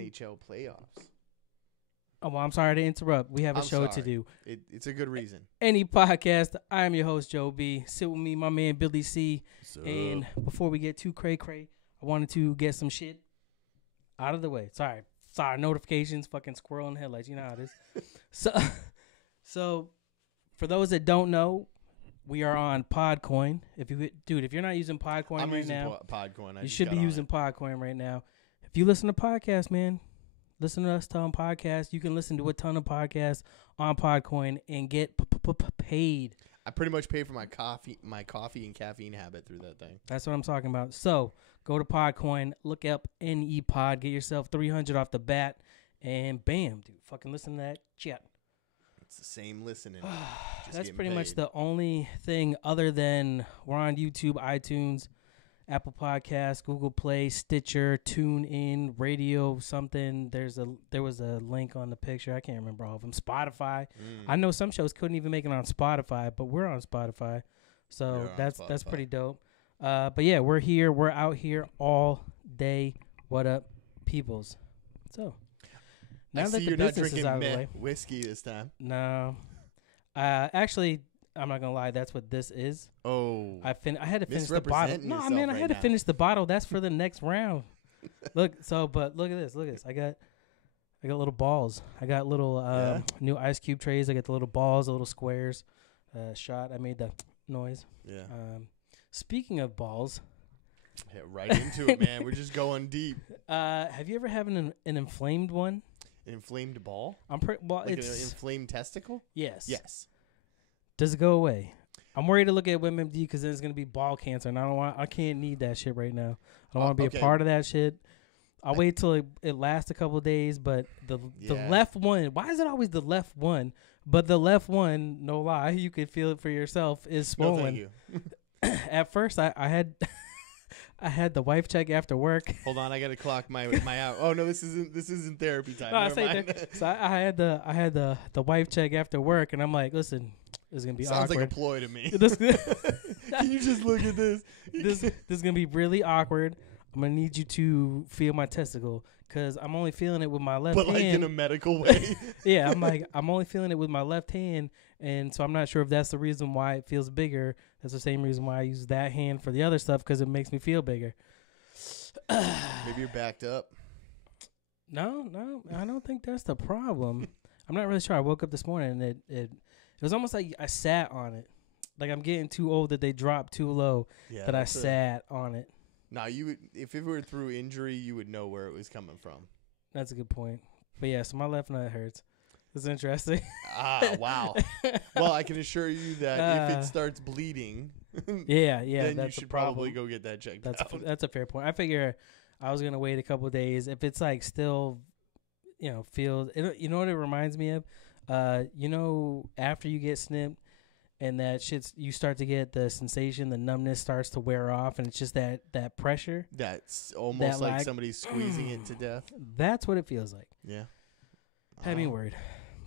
NHL playoffs. Oh, well, I'm sorry to interrupt. We have a show to do. It's a good reason. Any podcast. I am your host, Joe B. Sit with me, my man, Billy C. And before we get too cray-cray, I wanted to get some shit out of the way. Sorry, notifications, fucking squirrel in the headlights. You know how it is. So for those that don't know, we are on Podcoin. If you're not using Podcoin I'm right using now, Podcoin. You should be using Podcoin right now. If you listen to podcasts, man, listen to us on podcasts. You can listen to a ton of podcasts on Podcoin and get paid. I pretty much pay for my coffee and caffeine habit through that thing. That's what I'm talking about. So go to Podcoin, look up NEPod, get yourself 300 off the bat, and bam, dude, fucking listen to that shit. It's the same listening. That's pretty much the only thing other than we're on YouTube, iTunes, Apple Podcasts, Google Play, Stitcher, TuneIn, Radio, something. There was a link on the picture. I can't remember all of them. Spotify. I know some shows couldn't even make it on Spotify, but we're on Spotify, so that's pretty dope. But yeah, we're here. We're out here all day. What up, peoples? So now that the business is out of the way, whiskey this time. No, actually. I'm not gonna lie. That's what this is. Oh, I had to finish the bottle. No, man, I had to finish the bottle. That's for the next round. Look at this. I got little balls. I got little new ice cube trays. I got the little balls, the little squares. Shot. I made the noise. Yeah. Speaking of balls, right into it, man. We're just going deep. Have you ever had an inflamed one? An inflamed ball? It's an inflamed testicle. Yes. Yes. Does it go away? I'm worried to look at WebMD because then it's gonna be ball cancer, and I can't need that shit right now. I don't want to be a part of that shit. I'll wait till it lasts a couple of days. But the left one, why is it always the left one? But the left one, no lie, you could feel it for yourself, is swollen. No, thank you. At first, I had the wife check after work. Hold on, I gotta clock my out. Oh no, this isn't therapy time. No, so I had the wife check after work, and I'm like, listen. It's gonna be Sounds awkward. like a ploy to me. Can you just look at this? This is gonna be really awkward. I'm gonna need you to feel my testicle because I'm only feeling it with my left hand. But like in a medical way. Yeah, I'm only feeling it with my left hand, and so I'm not sure if that's the reason why it feels bigger. That's the same reason why I use that hand for the other stuff because it makes me feel bigger. Maybe you're backed up. No, I don't think that's the problem. I'm not really sure. I woke up this morning and it was almost like I sat on it. Like I'm getting too old that they dropped too low that I sat on it. No, if it were through injury, you would know where it was coming from. That's a good point. But yeah, so my left nut hurts. It's interesting. Wow. Well, I can assure you that if it starts bleeding, then you should probably go get that checked out. That's a fair point. I figure I was gonna wait a couple of days. If it's like still, feels. You know what it reminds me of? After you get snipped and that you start to get the sensation, the numbness starts to wear off, and it's just that pressure. That's almost like somebody's squeezing it to death. That's what it feels like. Yeah. Had me worried.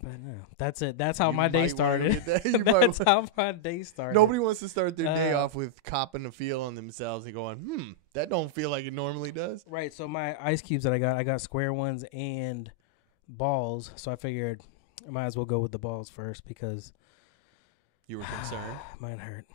But no, that's it. That's how my day started. That's how my day started. Nobody wants to start their day off with copping a feel on themselves and going, that don't feel like it normally does. Right. So my ice cubes that I got square ones and balls. So I figured I might as well go with the balls first because you were concerned. Mine hurt.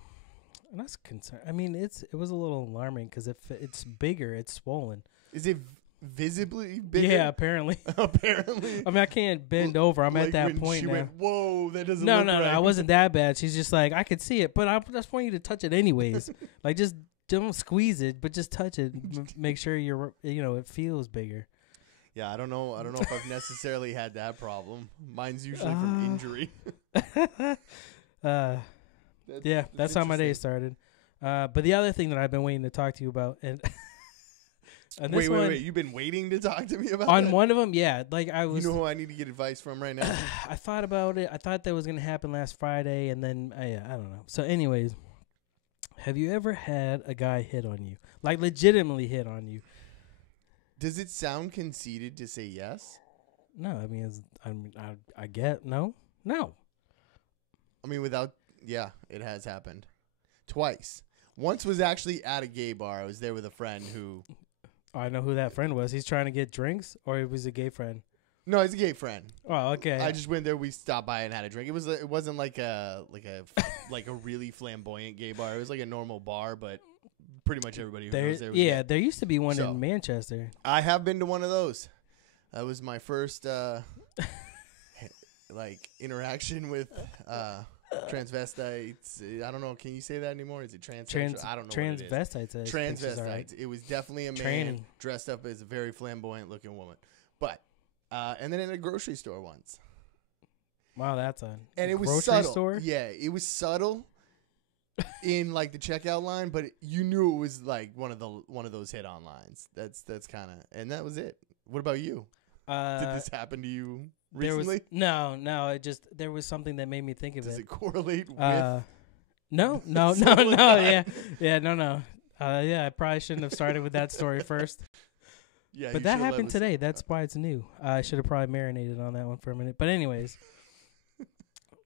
And that's concerned. I mean, it was a little alarming because if it's bigger, it's swollen. Is it visibly bigger? Yeah, apparently. Apparently. I mean, I can't bend over. I'm at that point now. Went, whoa, that doesn't No, look no, right. I wasn't that bad. She's just like, I could see it, but I just want you to touch it anyways. Like, just don't squeeze it, but just touch it. Make sure it feels bigger. Yeah, I don't know if I've necessarily had that problem. Mine's usually from injury. That's how my day started. But the other thing that I've been waiting to talk to you about, and wait, you've been waiting to talk to me about on that? one of them, yeah. Like I was. You know who I need to get advice from right now? I thought about it. I thought that was gonna happen last Friday, and then I don't know. So, anyways, have you ever had a guy hit on you, like legitimately hit on you? Does it sound conceited to say yes? No, I mean, I get no. I mean, it has happened twice. Once was actually at a gay bar. I was there with a friend who I know who that friend was. He's trying to get drinks, or it was a gay friend. No, he's a gay friend. Oh, okay. I just went there. We stopped by and had a drink. It wasn't like a really flamboyant gay bar. It was like a normal bar, but pretty much everybody who goes there was gay. There used to be one in Manchester. I have been to one of those. That was my first interaction with transvestites. I don't know. Can you say that anymore? Is it transsexual? I don't know. Transvestites. Transvestites. It was definitely a man dressed up as a very flamboyant looking woman. But and then in a grocery store once. Wow, that's and it was grocery subtle. store? Yeah, it was subtle in like the checkout line, but you knew it was like one of those hit on lines. That's kind of, and that was it. What about you? Did this happen to you recently? No. There was something that made me think of it. Does it correlate with? No. Yeah, no. I probably shouldn't have started with that story first. Yeah, but that happened today. That's why it's new. I should have probably marinated on that one for a minute. But anyways,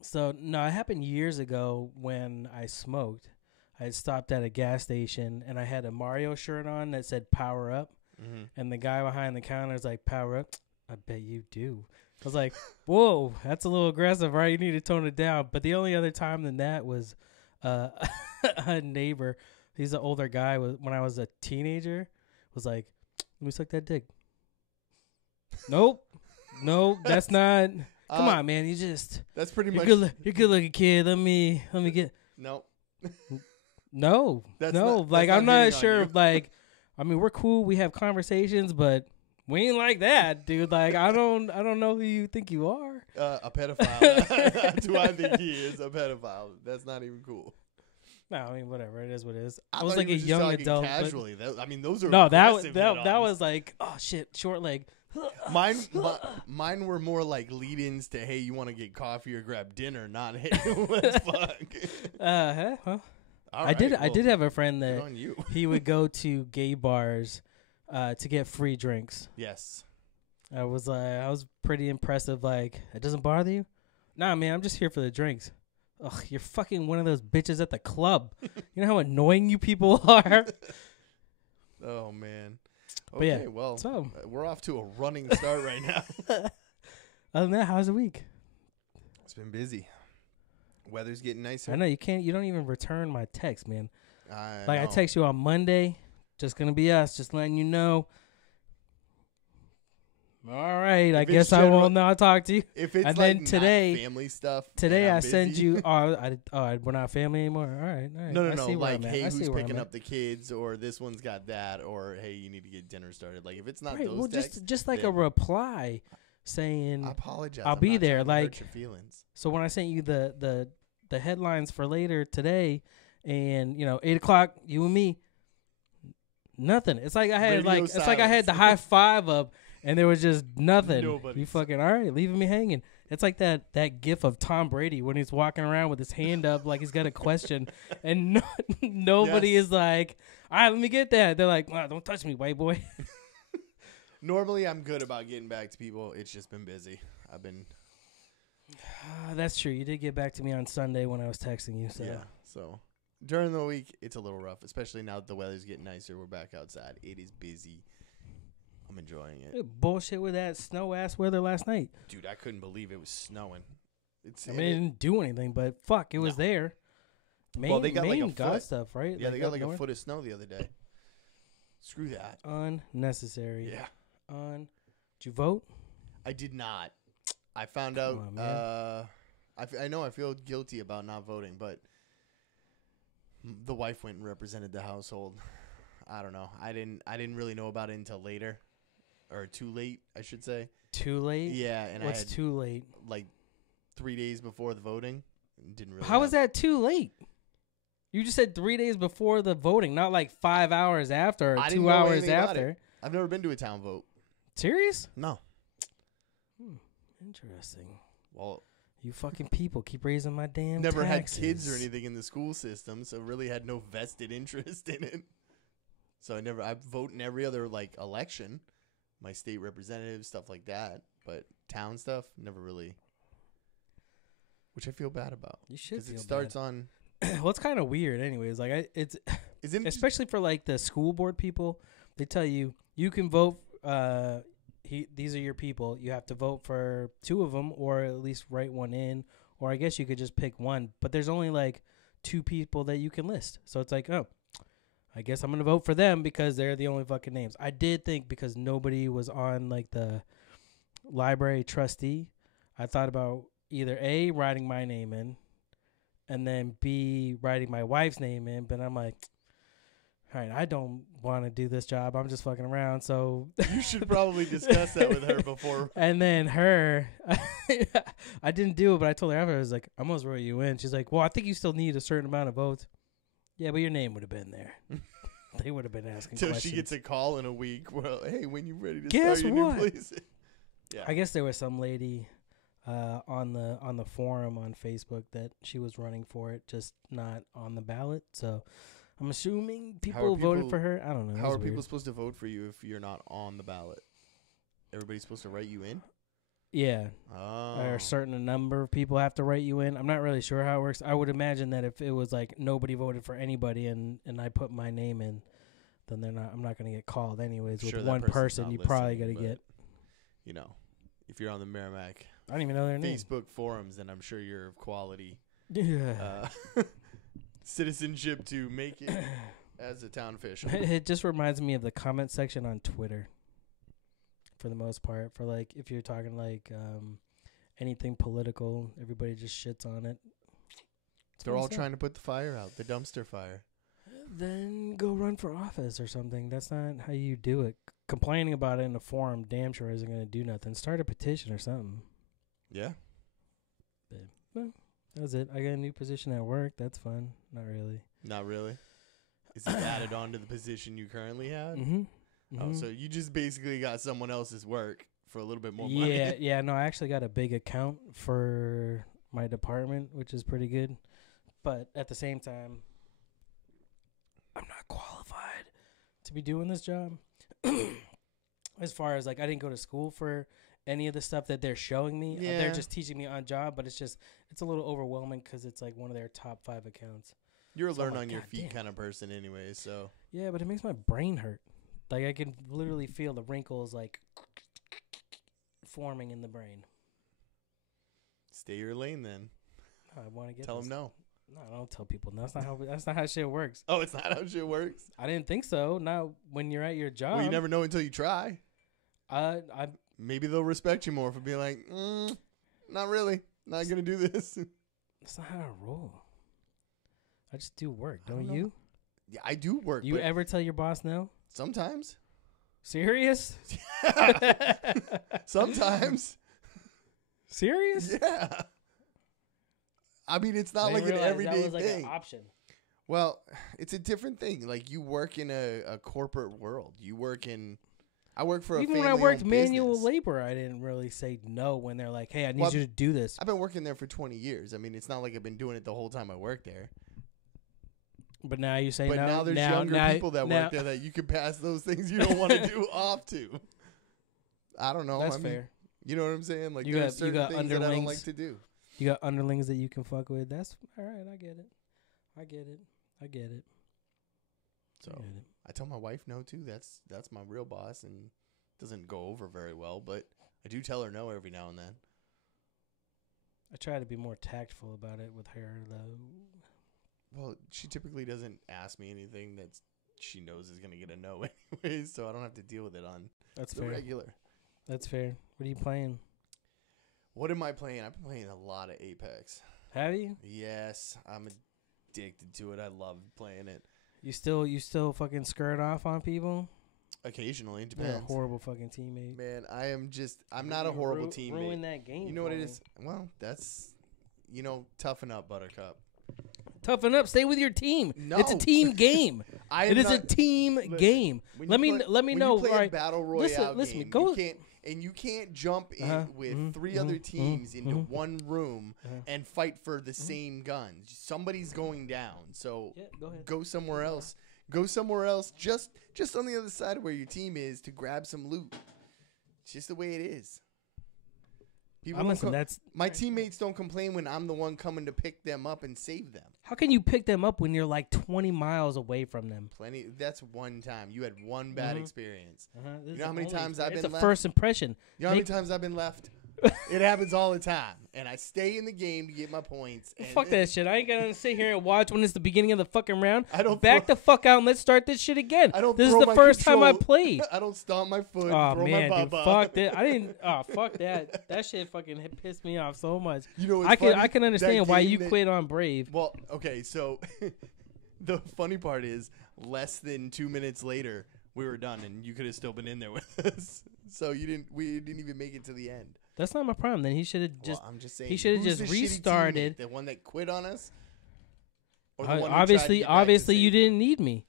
so no, it happened years ago when I smoked. I had stopped at a gas station and I had a Mario shirt on that said "Power Up," and the guy behind the counter is like, "Power up." I bet you do. I was like, whoa, that's a little aggressive, right? You need to tone it down. But the only other time than that was a neighbor. He's an older guy. When I was a teenager, was like, let me suck that dick. Nope, that's not. Come on, man. You just. That's pretty much. You're good looking kid. Let me get. Nope. No. Like I'm not sure. Like, I mean, we're cool. We have conversations, but. We ain't like that, dude. Like I don't know who you think you are. A pedophile. That's who I think he is. A pedophile. That's not even cool. No, I mean whatever. It is what it is. I was like a young adult. Casually, I mean those are that was like shit, short leg. Mine were more like lead-ins to hey, you want to get coffee or grab dinner, not hey, let's fuck. Huh? I did have a friend that he would go to gay bars. To get free drinks. Yes. I was pretty impressive. Like, it doesn't bother you? Nah, man, I'm just here for the drinks. Ugh, you're fucking one of those bitches at the club. You know how annoying you people are? Oh, man. Okay, yeah, well, we're off to a running start right now. Other than that, how's the week? It's been busy. Weather's getting nicer. I know, you don't even return my text, man. I know. text you on Monday. Just gonna be us. Just letting you know. All right, I guess I will not talk to you. If it's and like then today, family stuff. Today I send you. We're not family anymore. All right. No. Like, hey, who's picking up the kids, or this one's got that, or hey, you need to get dinner started. Like, if it's not those texts, just like a reply saying, I apologize. I'll be there. Like, hurt your feelings. So when I sent you the headlines for later today, and 8:00, you and me. Nothing. It's like I had the high five up, and there was just nothing. You fucking all right, leaving me hanging. It's like that gif of Tom Brady when he's walking around with his hand up like he's got a question, and nobody is like, all right, let me get that. They're like, wow, don't touch me, white boy. Normally, I'm good about getting back to people. It's just been busy. I've been. That's true. You did get back to me on Sunday when I was texting you. So. Yeah. So. During the week, it's a little rough, especially now that the weather's getting nicer. We're back outside. It is busy. I'm enjoying it. Bullshit with that snow-ass weather last night. Dude, I couldn't believe it was snowing. It didn't do anything, but fuck, it was there. They got like a foot. Stuff, right? Yeah, they got like a foot of snow the other day. Screw that. Unnecessary. Yeah. Did you vote? I did not. I found out. I know I feel guilty about not voting, but the wife went and represented the household. I don't know. I didn't really know about it until later, or too late, I should say. Too late? Yeah, and what's too late? Like 3 days before the voting. Didn't really. How was that too late? You just said 3 days before the voting, not like 5 hours after or 2 hours after. I've never been to a town vote. Serious? No. Interesting. Well. You fucking people keep raising my damn Never taxes. had kids or anything in the school system, so really had no vested interest in it. So I vote in every other like election, my state representative, stuff like that. But town stuff, never really. Which I feel bad about. You should feel bad. Because it starts on. Well, it's kind of weird anyways. Like, especially for like the school board people. they tell you can vote. These are your people. You have to vote for 2 of them, or at least write one in, or I guess you could just pick one. But there's only like 2 people that you can list. So it's like, oh, I guess I'm gonna vote for them because they're the only fucking names. I did think because nobody was on like the library trustee, I thought about either A, writing my name in, and then B, writing my wife's name in. But I'm like, all right, I don't want to do this job. I'm just fucking around. So you should probably discuss that with her before. And then her, I didn't do it, but I told her after, I was like, I almost wrote you in. She's like, well, I think you still need a certain amount of votes. Yeah, but your name would have been there. They would have been asking questions. Till she gets a call in a week. Well, hey, when you ready to Guess start your what? new place? Yeah. I guess there was some lady on the forum on Facebook that she was running for it, just not on the ballot. So I'm assuming people voted for her. I don't know. How are people supposed to vote for you if you're not on the ballot? Everybody's supposed to write you in? Yeah. Oh. Or a certain number of people have to write you in. I'm not really sure how it works. I would imagine that if it was like nobody voted for anybody and I put my name in, then I'm not going to get called anyways. Sure, with one person, you probably got to get. You know, if you're on the Merrimack I don't even know their name. Facebook forums, then I'm sure you're of quality Yeah. Citizenship to make it as a town official. It just reminds me of the comment section on Twitter. For the most part, for like if you're talking like anything political, everybody just shits on it. They're all trying to put the fire out, the dumpster fire. Then go run for office or something. That's not how you do it. Complaining about it in a forum damn sure isn't going to do nothing. Start a petition or something. Yeah. But, well, that was it. I got a new position at work. That's fun. Not really. Not really? Is it added on to the position you currently had? Mm-hmm. Oh, so you just basically got someone else's work for a little bit more money. Yeah. No, I actually got a big account for my department, which is pretty good. But at the same time, I'm not qualified to be doing this job. As far as like, I didn't go to school for any of the stuff that they're showing me. Yeah. They're just teaching me on job, but it's a little overwhelming because it's like one of their top 5 accounts. You're a So learn like, on your God feet damn. kind of person anyway, so. Yeah, but it makes my brain hurt. Like, I can literally feel the wrinkles, like, forming in the brain. Stay your lane then. I want to get Tell this. them no. No, I don't tell people. That's not how shit works. Oh, it's not how shit works? I didn't think so. Not when you're at your job. Well, you never know until you try. I Maybe they'll respect you more for being like, not really. Not going to do this. That's not how I roll. I just do work, I don't don't know. you? Yeah, I do work. You but ever tell your boss no? sometimes. Serious? Sometimes. Serious? Yeah. I mean, it's not like an everyday that was like thing. an option. Well, it's a different thing. Like, you work in a corporate world. I work for Even a when I worked family-owned manual business. labor, I didn't really say no when they're like, "Hey, I need Well, you to do this." I've been working there for 20 years. I mean, it's not like I've been doing it the whole time I worked there. But now you say But no. now there's younger people that work there that you can pass those things you don't want to do off to. I don't know. That's I mean, fair. You know what I'm saying? Like, You there are got certain things that I don't underlings. like to do. You got underlings that you can fuck with. That's all right. I get it. I get it. So I tell my wife no too. That's my real boss, and it doesn't go over very well. But I do tell her no every now and then. I try to be more tactful about it with her, though. Well, she typically doesn't ask me anything that she knows is gonna get a no anyways, so I don't have to deal with it on That's the fair. regular. That's fair. What are you playing? What am I playing? I've been playing a lot of Apex. Have you? Yes, I'm addicted to it. I love playing it. You still fucking skirt off on people? Occasionally, it You're a depends. horrible fucking teammate. Man, I'm not a horrible teammate. Ruin that game. You know what it is? Well, that's, toughen up, Buttercup. Toughen up. Stay with your team. No. It's a team game. It is a team game. Let me know. When you play all right. a battle royale Listen, game, go. you can't jump in with 3 other teams into one room and fight for the same guns. Somebody's going down. So Yeah, go ahead. go somewhere else. Go somewhere else just on the other side of where your team is to grab some loot. It's just the way it is. My teammates don't complain when I'm the one coming to pick them up and save them. How can you pick them up when you're like 20 miles away from them? That's one time. You had one bad experience. You know how many times I've been left? It's a first impression. You know how many times I've been left? It happens all the time. And I stay in the game to get my points. And fuck that shit. I ain't gonna sit here and watch when it's the beginning of the fucking round. Back the fuck out and let's start this shit again. This is the first time I played. I don't stomp my foot. Oh, throw man, my dude. Fuck that. I didn't. Oh, fuck that. That shit fucking pissed me off so much. You know, I can understand why you quit on Brave. Well, okay, so the funny part is less than 2 minutes later, we were done, and you could have still been in there with us. So we didn't even make it to the end. That's not my problem. Then he should have just. Well, I'm just saying. He should have just restarted. The one that quit on us. Or the one obviously, you didn't need me.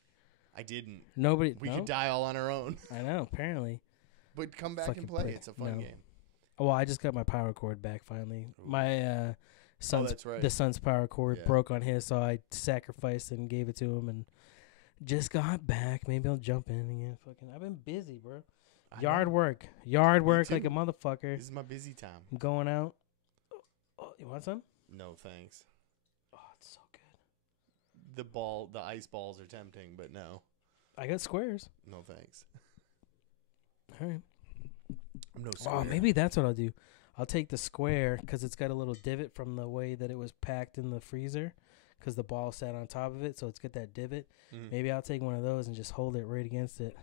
I didn't. Nobody. We could die all on our own. I know. Apparently. But come back and play. It's a fun game. Oh, well, I just got my power cord back finally. Ooh. My the son's power cord broke on his, so I sacrificed and gave it to him, and just got back. Maybe I'll jump in again. I've been busy, bro. Yard work like a motherfucker. This is my busy time. I'm going out. Oh, you want some? No, thanks. Oh, it's so good. The ice balls are tempting, but no. I got squares. No, thanks. All right. I'm no square. Oh, maybe that's what I'll do. I'll take the square because it's got a little divot from the way that it was packed in the freezer because the ball sat on top of it, so it's got that divot. Maybe I'll take one of those and just hold it right against it.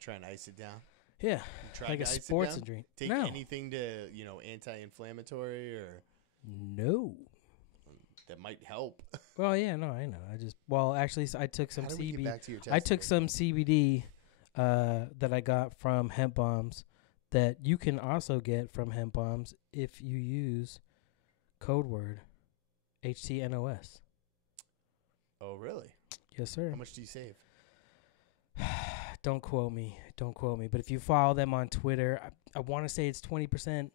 Try and ice it down? Yeah, like a sports drink. Take anything to, anti-inflammatory or? No. That might help. Well, yeah, no, I know. Actually, I took some CBD. I took some CBD that I got from hemp bombs that you can also get from hemp bombs if you use code word HTNOS. Oh, really? Yes, sir. How much do you save? Don't quote me. But if you follow them on Twitter, I want to say it's 20%.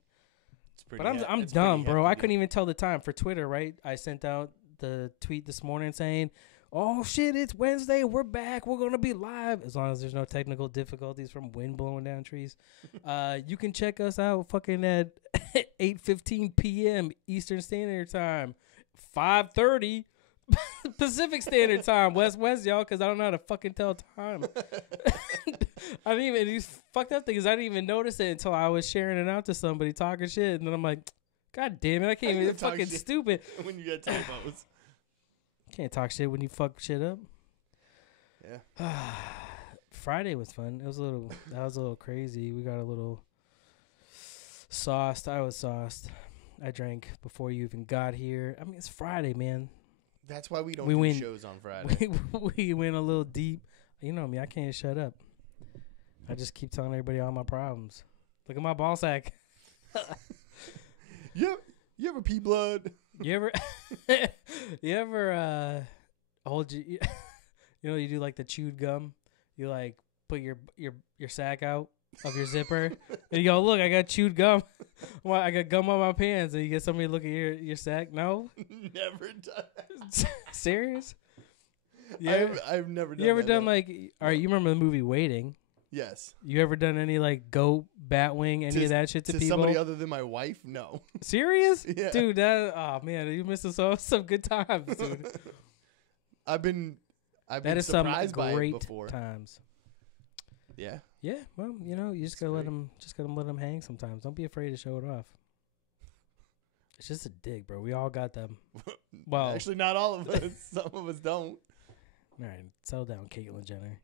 But I'm dumb, bro. I couldn't even tell the time for Twitter, right? I sent out the tweet this morning saying, "Oh shit, it's Wednesday. We're back. We're gonna be live." As long as there's no technical difficulties from wind blowing down trees, you can check us out fucking at 8:15 p.m. Eastern Standard Time, 5:30 Pacific Standard Time. West, y'all, because I don't know how to fucking tell time. I didn't even, these fucked up things, I didn't even notice it until I was sharing it out to somebody talking shit. And then I'm like, God damn it, I can't even fucking stupid. When you get typos. Can't talk shit when you fuck shit up. Yeah. Friday was fun. That was a little crazy. We got a little sauced. I was sauced. I drank before you even got here. I mean, it's Friday, man. That's why we don't do shows on Friday. We went a little deep. You know me, I can't shut up. I just keep telling everybody all my problems. Look at my ball sack. You ever pee blood? You ever hold you know, you do like the chewed gum? You like put your sack out of your zipper and you go, look, I got chewed gum. Well, I got gum on my pants, and you get somebody to look at your sack. No? Never done. Serious? Yeah, I've never done. You ever done like? All right, you remember the movie Waiting? Yes. You ever done any like goat, batwing, any of that shit to people? Somebody other than my wife? No. Serious? Yeah. Dude, oh man, you missing some good times, dude. I've been surprised by it before. Times. Yeah. Yeah. Well, you know, you just gotta let them hang sometimes. Don't be afraid to show it off. It's just a dig, bro. We all got them. Well, actually, not all of us. Some of us don't. All right, settle down, Caitlyn Jenner.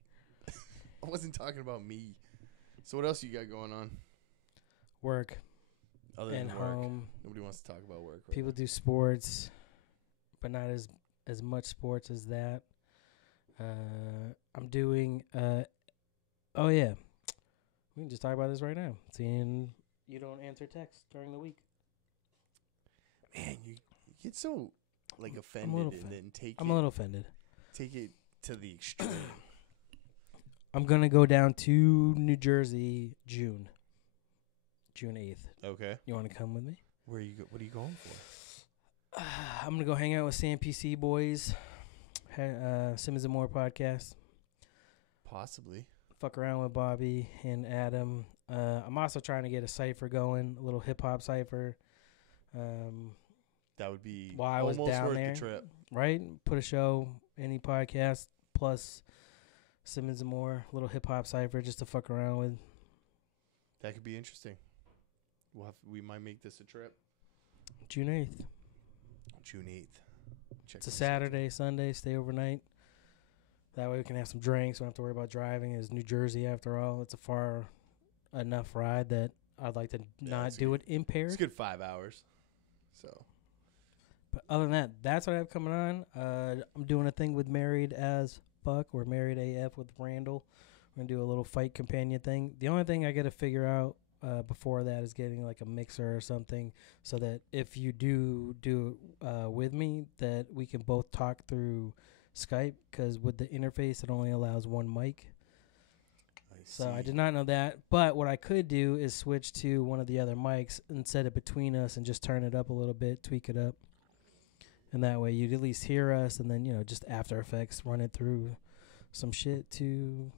I wasn't talking about me. So what else you got going on? Work. Other and than work. Home. Nobody wants to talk about work. Right? People do sports, but not as much sports as that. I'm doing. Oh yeah, we can just talk about this right now. Seeing you don't answer texts during the week. Man, you get so like offended and then I'm a little offended. Take it to the extreme. I'm gonna go down to New Jersey June 8th. Okay. You want to come with me? What are you going for? I'm gonna go hang out with Sam PC boys. Simmons and More podcast. Possibly. Fuck around with Bobby and Adam. I'm also trying to get a cipher going, a little hip hop cipher. That would be while I was almost down worth there, the trip. Right? Put a show, any podcast plus Simmons and More, little hip hop cipher just to fuck around with. That could be interesting. We might make this a trip. June 8th. June 8th. It's a Saturday, Sunday. Stay overnight. That way we can have some drinks. We don't have to worry about driving. It's New Jersey after all. It's a far enough ride that I'd like to not do it impaired. It's a good 5 hours. So. But other than that, that's what I have coming on. I'm doing a thing with Married as Fuck. We're Married AF with Randall. We're going to do a little fight companion thing. The only thing I got to figure out before that is getting like a mixer or something so that if you do it with me, that we can both talk through Skype, because with the interface, it only allows one mic. So I did not know that. But what I could do is switch to one of the other mics and set it between us and just turn it up a little bit, tweak it up. And that way you'd at least hear us, and then, just After Effects, run it through some shit to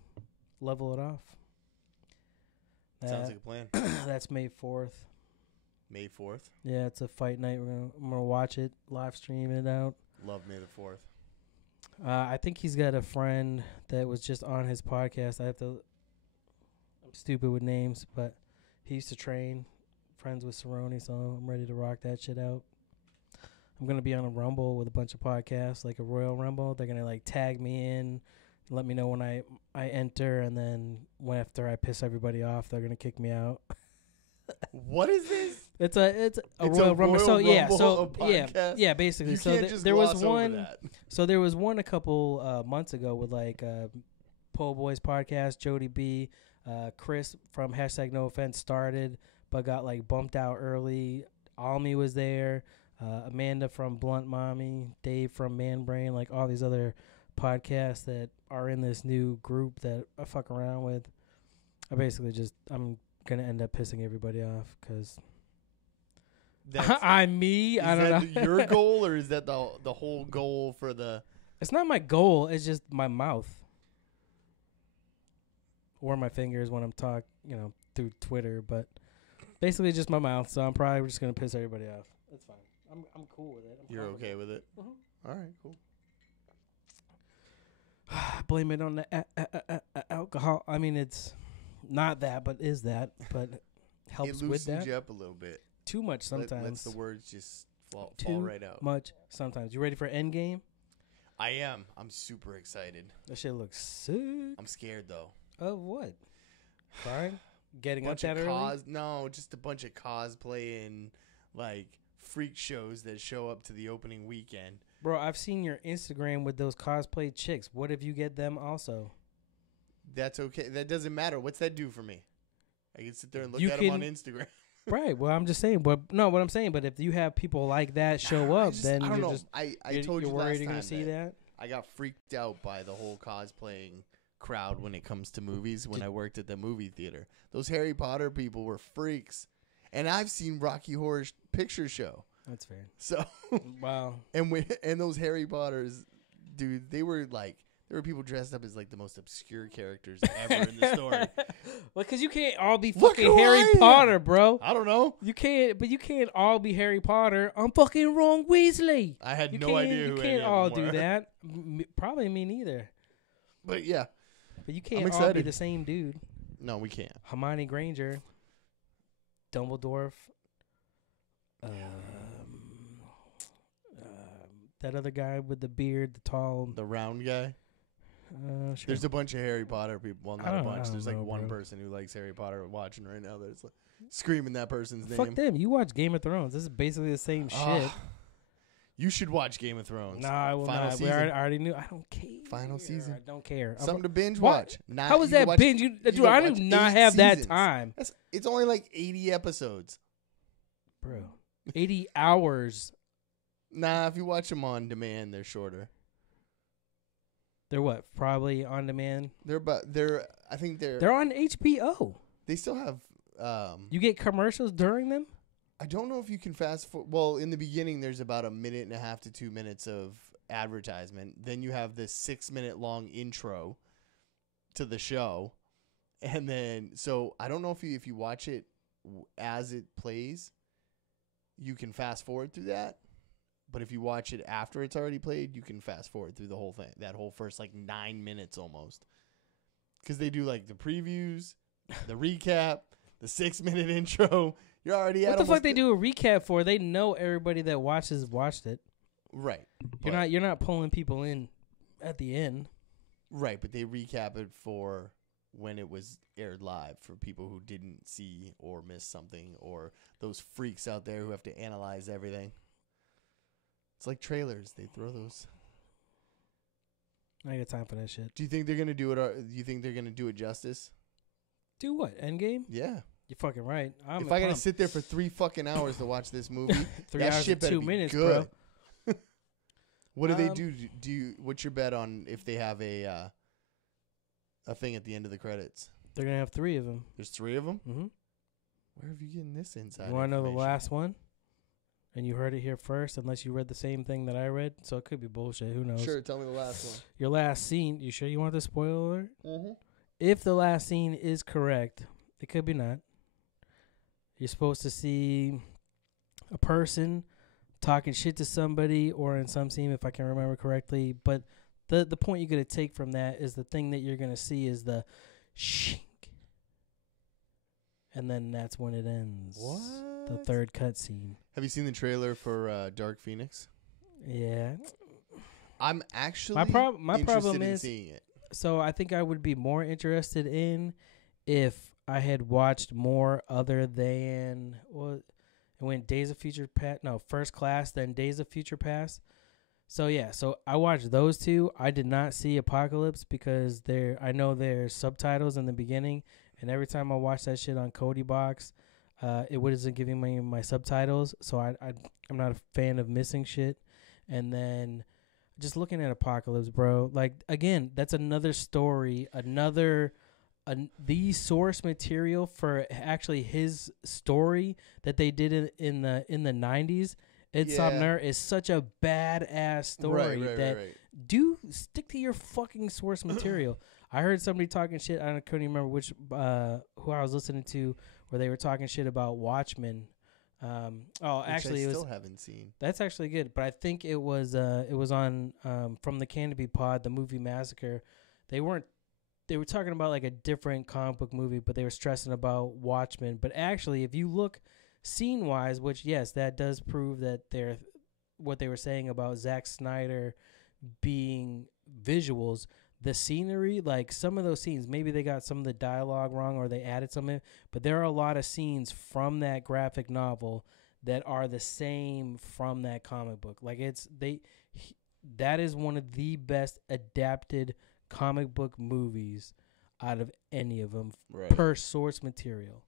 level it off. Sounds like a plan. That's May 4th. May 4th? Yeah, it's a fight night. I'm going to watch it, live stream it out. Love May the 4th. I think he's got a friend that was just on his podcast. I'm stupid with names, but he used to train, friends with Cerrone, so I'm ready to rock that shit out. I'm going to be on a Rumble with a bunch of podcasts, like a Royal Rumble. They're going to tag me in, let me know when I enter, and then after I piss everybody off, they're going to kick me out. What is this? It's a Royal Rumble. Yeah, basically. You so can't just there was gloss over one. that. So there was one a couple months ago with Po Boys podcast. Jody B, Chris from #NoOffense started, but got bumped out early. Almi was there. Amanda from Blunt Mommy, Dave from Man Brain, all these other podcasts that are in this new group that I fuck around with. I'm gonna end up pissing everybody off because I'm me. I don't know. Is that your goal, or is that the whole goal for the? It's not my goal. It's just my mouth or my fingers when I'm through Twitter. But basically, just my mouth. So I'm probably just gonna piss everybody off. That's fine. I'm cool with it. You're okay with it? Uh-huh. All right, cool. Blame it on the alcohol. I mean, it's not that, but is that? But helps with that. It loosens you up a little bit. Too much sometimes. Lets the words just fall right out. Too much sometimes. You ready for Endgame? I am. I'm super excited. That shit looks sick. I'm scared though. Of what? Sorry? Getting up that early? No, just a bunch of cosplay and freak shows that show up to the opening weekend. Bro, I've seen your Instagram with those cosplay chicks. What if you get them also? That's okay. That doesn't matter. What's that do for me? I can sit there and look at them on Instagram. Right. Well, I'm just saying. But if you have people like that show up, then I don't know. Just, I told you you're worried last you're time gonna see that. I got freaked out by the whole cosplaying crowd when it comes to movies. When I worked at the movie theater, those Harry Potter people were freaks, and I've seen Rocky Horror Picture Show. That's fair. So wow. And those Harry Potters, dude, they were people dressed up as the most obscure characters ever in the story. Well, because you can't all be fucking Harry Potter, bro. I don't know. You can't all be Harry Potter. I'm fucking Ron Weasley. I had no idea who you can't all do that. Probably me neither. But yeah. But you can't all be the same dude. No, we can't. Hermione Granger, Dumbledore, that other guy with the beard, the round guy. Sure. There's a bunch of Harry Potter people. Well, not a bunch. There's one bro. person who likes Harry Potter watching right now that's screaming that person's name. Fuck them. You watch Game of Thrones. This is basically the same shit. You should watch Game of Thrones. No, I will not. I already knew. I don't care. Final season. I don't care. Something to binge watch. How is that binge? Dude, I do not have that time. It's only 80 episodes. Bro. 80 hours. Nah, if you watch them on demand, they're shorter. They're what? Probably on demand. I think they're on HBO. They still have. You get commercials during them. I don't know if you can fast forward. Well, in the beginning, there's about 1.5 to 2 minutes of advertisement. Then you have this 6-minute long intro to the show, And then, so I don't know if you watch it as it plays, you can fast forward through that. But if you watch it after it's already played, you can fast forward through the whole thing. That whole first like 9 minutes almost. Because they do like the previews, the recap, the 6-minute intro. You're already at what the fuck they do a recap for? They know everybody that watched it. Right. You're not pulling people in at the end. Right, but they recap it for when it was aired live for people who didn't see or miss something, or those freaks out there who have to analyze everything. It's like trailers. They throw those. I ain't got time for that shit. Do you think they're gonna do it? Do you think they're gonna do it justice? Do what? Endgame? Yeah. You're fucking right. If I gotta sit there for 3 fucking hours to watch this movie, 3 that hours shit and better 2 be minutes, good. bro. What do they do? What's your bet on if they have a thing at the end of the credits? They're gonna have 3 of them. There's 3 of them. Mm-hmm. Where have you getting this inside? You want to know the last one? And you heard it here first, unless you read the same thing that I read. So it could be bullshit. Who knows? Sure, tell me the last one. Your last scene. You sure you want the spoiler alert? Mm-hmm. If the last scene is correct, it could be not. You're supposed to see a person talking shit to somebody, or in some scene, if I can remember correctly. But the point you're going to take from that is the thing that you're going to see is the shink. And then that's when it ends. What? The third cutscene. Have you seen the trailer for Dark Phoenix? Yeah. I'm actually my problem interested in is seeing it. So I think I would be more interested in if I had watched more other than it went Days of Future Past. No, First Class, then Days of Future Past. So yeah, so I watched those 2. I did not see Apocalypse because I know there's subtitles in the beginning, and every time I watch that shit on Cody Box, it wasn't giving me my subtitles. So I'm not a fan of missing shit. And then just looking at Apocalypse, bro, like again, that's another story, the source material for actually his story that they did in the 90s. Insomnia is such a badass story do stick to your fucking source material. I heard somebody talking shit. I couldn't even remember which who I was listening to, where they were talking shit about Watchmen. Actually, I still haven't seen. That's actually good, but I think it was on From the Canopy Pod, the movie Massacre. They were talking about like a different comic book movie, but they were stressing about Watchmen. But actually, if you look scene wise, which yes, that does prove that what they were saying about Zack Snyder being visuals, the scenery, like some of those scenes, maybe they got some of the dialogue wrong or they added something, but there are a lot of scenes from that graphic novel that are the same from that comic book. Like that is one of the best adapted comic book movies out of any of them per source material.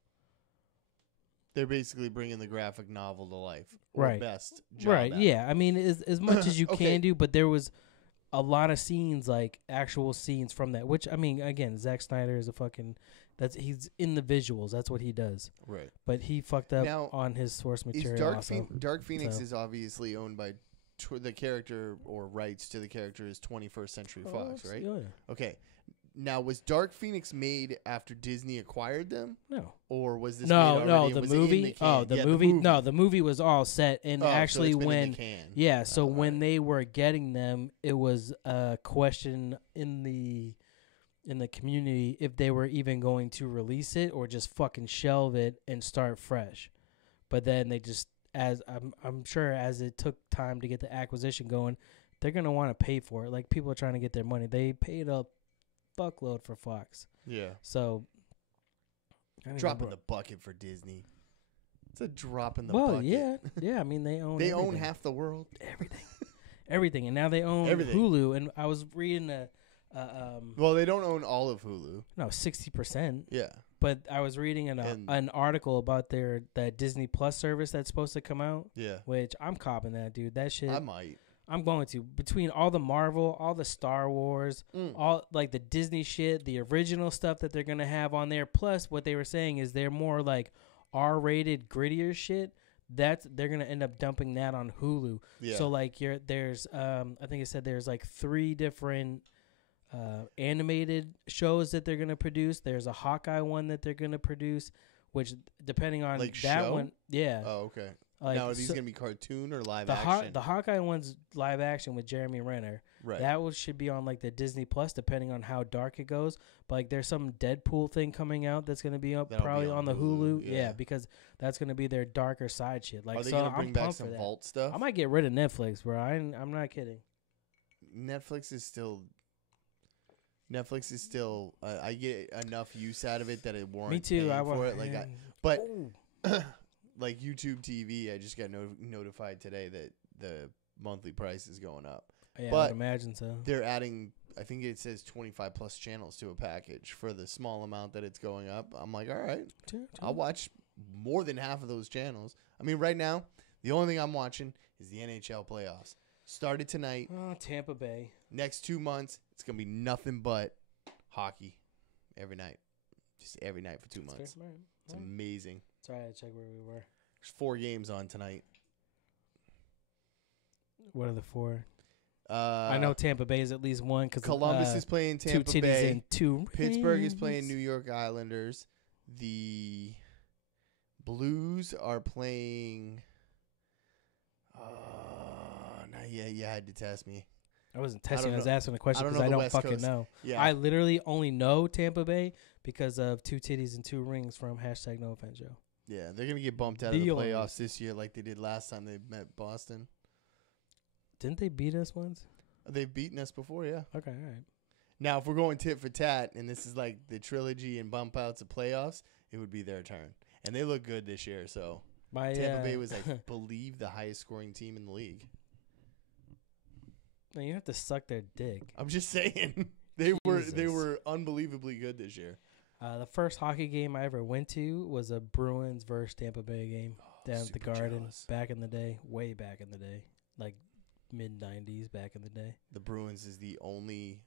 They're basically bringing the graphic novel to life. Or best job Right, yeah. I mean, as much as you can do, but there was a lot of scenes, like actual scenes from that, which, I mean, again, Zack Snyder is he's in the visuals. That's what he does. Right. But he fucked up on his source material. Dark Phoenix is obviously owned by the character, or rights to the character is 21st Century Fox, right? Yeah. Okay. Now, was Dark Phoenix made after Disney acquired them? No. Or was this no, made the was movie? The movie? No, the movie was all set. And actually, so when when they were getting them, it was a question in the community if they were even going to release it or just fucking shelve it and start fresh. But then they just, as I'm sure, as it took time to get the acquisition going, they're gonna want to pay for it. Like, people are trying to get their money. They paid a fuckload for Fox. Yeah. So dropping the bucket for Disney. It's a drop in the bucket. Well, yeah. I mean, they own own half the world. Everything, and now they own Hulu. And I was reading well, they don't own all of Hulu. No, 60%. Yeah. But I was reading an article about that Disney Plus service that's supposed to come out. Yeah. Which I'm copping that, dude. That shit. I might. I'm going to. Between all the Marvel, all the Star Wars, all like the Disney shit, the original stuff that they're going to have on there, plus what they were saying is they're more like R-rated, grittier shit. They're going to end up dumping that on Hulu. Yeah. So like there's I think it said there's like 3 different animated shows that they're gonna produce. There's a Hawkeye one that they're gonna produce, which depending on like that show? one, yeah. Oh, okay. Like, now, are these gonna be cartoon or live action? The Hawkeye one's live action with Jeremy Renner. Right. That one should be on like the Disney Plus, depending on how dark it goes. But like, there's some Deadpool thing coming out that's gonna be up probably on the Hulu. Yeah, because that's gonna be their darker side shit. Like, are they gonna bring back some Vault stuff? I might get rid of Netflix, bro. I'm not kidding. Netflix is still. I get enough use out of it that it warrants. Me too. I want for it. But like YouTube TV, I just got notified today that the monthly price is going up. Yeah, but I would imagine so. They're adding, I think it says 25 plus channels to a package for the small amount that it's going up. I'm like, all right, I'll watch more than half of those channels. I mean, right now, the only thing I'm watching is the NHL playoffs. Started tonight. Oh, Tampa Bay. Next 2 months, it's going to be nothing but hockey every night. Just every night for 2 months. Right. It's amazing. Sorry, I checked where we were. There's 4 games on tonight. What are the 4? I know Tampa Bay is at least one because Columbus is playing Tampa two Bay. And 2 Pittsburgh is playing New York Islanders. The Blues are playing. You had to test me. I wasn't testing. I was asking a question because I don't fucking know. Yeah. I literally only know Tampa Bay because of 2 titties and 2 rings from #NoOffenseShow. Yeah, they're gonna get bumped out of the playoffs this year, like they did last time they met Boston. Didn't they beat us once? They've beaten us before, yeah. Okay, all right. Now, if we're going tit for tat, and this is like the trilogy and bump outs of playoffs, it would be their turn, and they look good this year. So Tampa Bay was, I believe, the highest scoring team in the league. No, you have to suck their dick. I'm just saying they were unbelievably good this year. The first hockey game I ever went to was a Bruins versus Tampa Bay game down at the Garden back in the day, way back in the day, like mid-90s back in the day. The Bruins is the only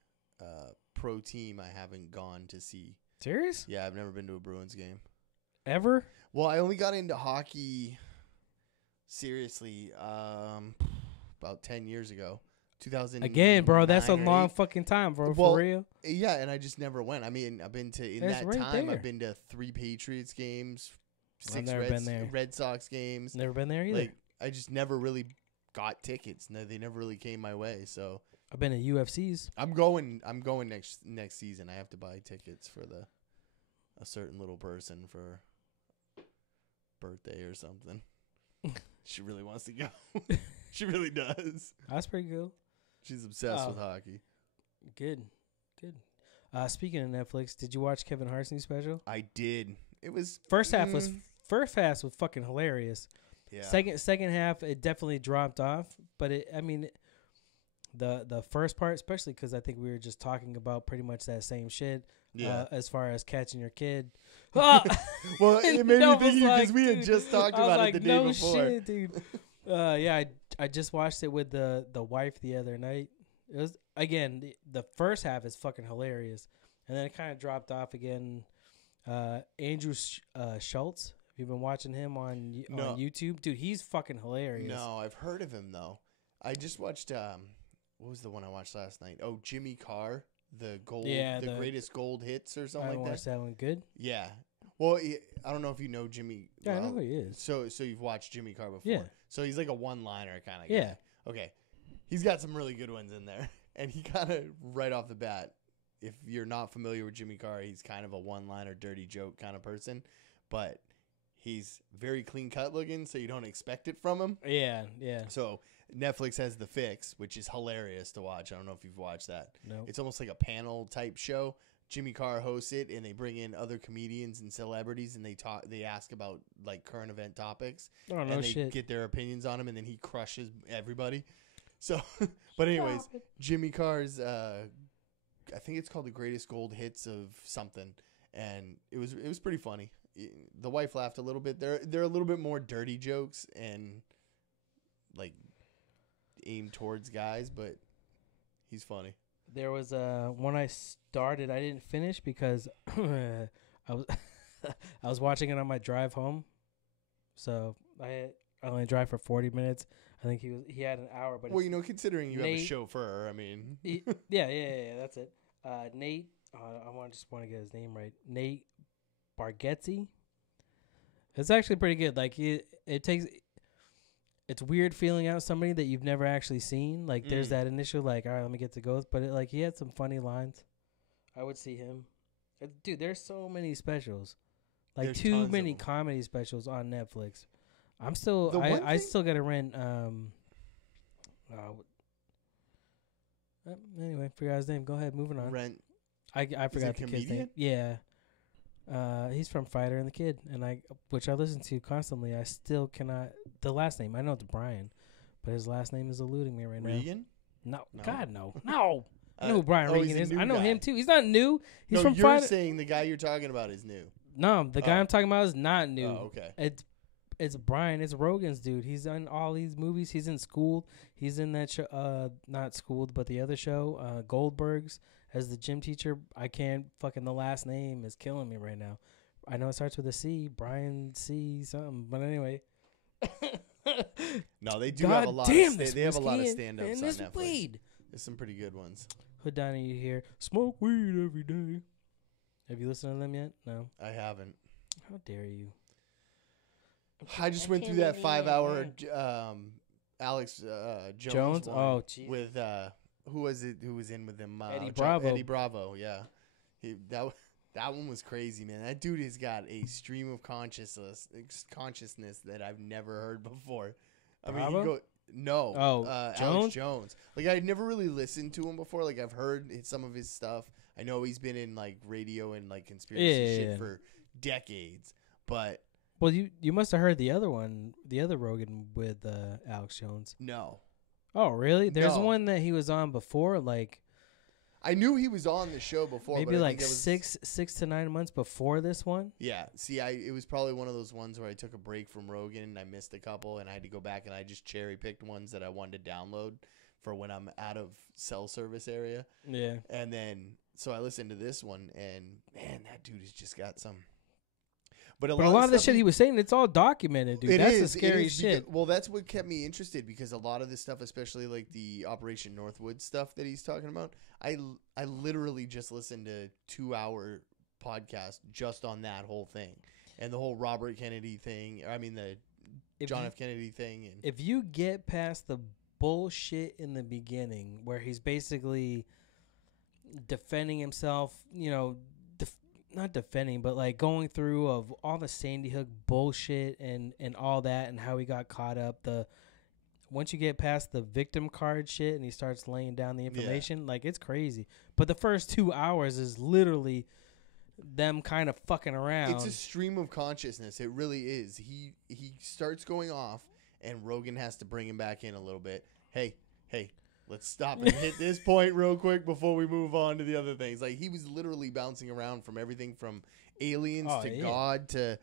pro team I haven't gone to see. Serious? Yeah, I've never been to a Bruins game. Ever? Well, I only got into hockey seriously about 10 years ago. 2000 again, bro. That's a long fucking time, bro. Well, for real. Yeah, and I just never went. I mean, I've been to I've been to 3 Patriots games, 6 Red Sox games. Never been there either. Like, I just never really got tickets. No, they never really came my way. So I've been to UFCs. I'm going next season. I have to buy tickets for a certain little person for birthday or something. She really wants to go. She really does. That's pretty cool. She's obsessed with hockey. Good. Speaking of Netflix, did you watch Kevin Hart's new special? I did. It was first half was fucking hilarious. Yeah. Second half it definitely dropped off, but the first part, especially because I think we were just talking about pretty much that same shit. Yeah. As far as catching your kid. Well, it made me think because we had just talked about it the day before. Shit, dude. Yeah, I just watched it with the wife the other night. It was again the first half is fucking hilarious, and then it kind of dropped off again. Andrew Schultz, have you been watching him on YouTube? Dude, he's fucking hilarious. No, I've heard of him though. I just watched what was the one I watched last night? Oh, Jimmy Carr, the greatest gold hits or something like that. I watched that one. Good. Yeah. Well, I don't know if you know Jimmy. Yeah, I know who he is. So you've watched Jimmy Carr before. Yeah. So he's like a one-liner kind of guy. Yeah. Okay. He's got some really good ones in there. And he kind of, right off the bat, if you're not familiar with Jimmy Carr, he's kind of a one-liner, dirty joke kind of person. But he's very clean-cut looking, so you don't expect it from him. Yeah, yeah. So Netflix has The Fix, which is hilarious to watch. I don't know if you've watched that. No. It's almost like a panel-type show. Jimmy Carr hosts it, and they bring in other comedians and celebrities, and they ask about like current event topics. Oh, no and they shit. get their opinions on them, and then he crushes everybody. So, but anyways, Jimmy Carr's I think it's called The Greatest Gold Hits of something, and it was pretty funny. The wife laughed a little bit. They're a little bit more dirty jokes and like aimed towards guys, but he's funny. There was one I started. I didn't finish because I was watching it on my drive home. So I only drive for 40 minutes. I think he had an hour, but well, considering you have a chauffeur, I mean, yeah, that's it. Nate. Just want to get his name right. Nate Bargatze. It's actually pretty good. Like it's weird feeling out somebody that you've never actually seen. Like there's that initial like, all right, let me get to go. But he had some funny lines. I would see him. Dude, there's so many specials. Like there's too many comedy specials on Netflix. I still gotta rent. Anyway, forgot his name. Go ahead, moving on. Rent. I forgot the kid's name. Yeah. He's from Fighter and the Kid, which I listen to constantly. I still cannot. The last name, I know it's Brian, but his last name is eluding me right now. Regan? No. God, no. No. I know who Brian Regan is. I know him too. He's not new. He's no, from you're Fighter. Saying the guy you're talking about is new. No, the guy I'm talking about is not new. Oh, okay. It's Brian. It's Rogan's dude. He's in all these movies. He's in Schooled. He's in that show, not Schooled, but the other show, Goldberg's, as the gym teacher. I can't fucking, the last name is killing me right now. I know it starts with a C, Brian C something, but anyway. No, they do have a lot. They have a lot of stand-ups on Netflix. Weed. There's some pretty good ones. Hood Diner, you hear smoke weed every day. Have you listened to them yet? No, I haven't. How dare you? I just went through that 5-hour Alex Jones one. Oh, geez. With who was it? Who was in with him? Eddie Bravo. Eddie Bravo. Yeah, that one was crazy, man. That dude has got a stream of consciousness that I've never heard before. Bravo? Jones? Alex Jones. Like, I'd never really listened to him before. Like, I've heard some of his stuff. I know he's been in like radio and like conspiracy shit for decades. But well, you must have heard the other Rogan with Alex Jones. No. Oh, really? There's one that he was on before, like. I knew he was on the show before. Maybe like 6 to 9 months before this one. Yeah. See, it was probably one of those ones where I took a break from Rogan and I missed a couple and I had to go back and I just cherry picked ones that I wanted to download for when I'm out of cell service area. Yeah. And then so I listened to this one and man, that dude has just got some. But a lot of the shit he was saying, it's all documented, dude. That's the scary shit. Well, that's what kept me interested because a lot of this stuff, especially like the Operation Northwood stuff that he's talking about, I literally just listened to 2-hour podcast just on that whole thing and the whole Robert Kennedy thing. I mean, the John F. Kennedy thing. And if you get past the bullshit in the beginning where he's basically defending himself, not defending, but like going through of all the Sandy Hook bullshit and all that and how he got caught up. Once you get past the victim card shit and he starts laying down the information, like it's crazy. But the first 2 hours is literally them kind of fucking around. It's a stream of consciousness. It really is. He starts going off and Rogan has to bring him back in a little bit. Hey, let's stop and hit this point real quick before we move on to the other things. Like, he was literally bouncing around from everything from aliens to God to,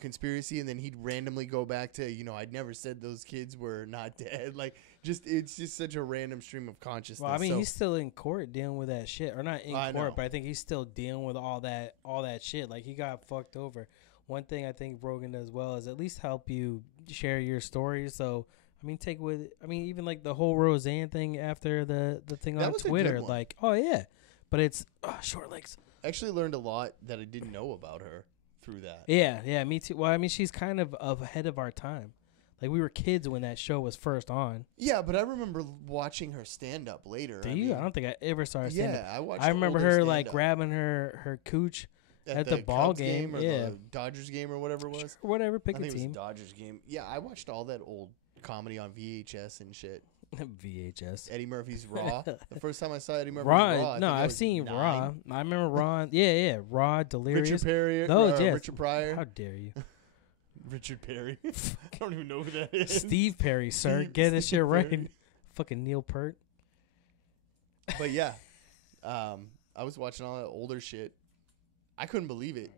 conspiracy. And then he'd randomly go back to, I'd never said those kids were not dead. Like, it's just such a random stream of consciousness. Well, I mean, he's still in court dealing with that shit. Or not in court, but I think he's still dealing with all that shit. Like, he got fucked over. One thing I think Rogan does well is at least help you share your story. So, I mean, even like the whole Roseanne thing after the thing on Twitter, like, oh yeah, but it's short legs. I actually learned a lot that I didn't know about her through that. Yeah, me too. Well, I mean, she's kind of ahead of our time. Like, we were kids when that show was first on. Yeah, but I remember watching her stand up later. Do you? I don't think I ever saw her stand up. Yeah, I watched. I remember her like grabbing her cooch at the ball Cubs game or the Dodgers game or whatever it was. Sure, whatever, pick a team. It was the Dodgers game. Yeah, I watched all that old comedy on VHS and shit. VHS. Eddie Murphy's Raw. The first time I saw Eddie Murphy's Raw. No, I've seen 9. Raw. I remember Raw. Yeah. Raw, Delirious. Richard Perry. Richard Pryor. How dare you? Richard Perry. I don't even know who that is. Steve Perry, sir. Get this shit right. Fucking Neil Peart. But yeah, I was watching all that older shit. I couldn't believe it.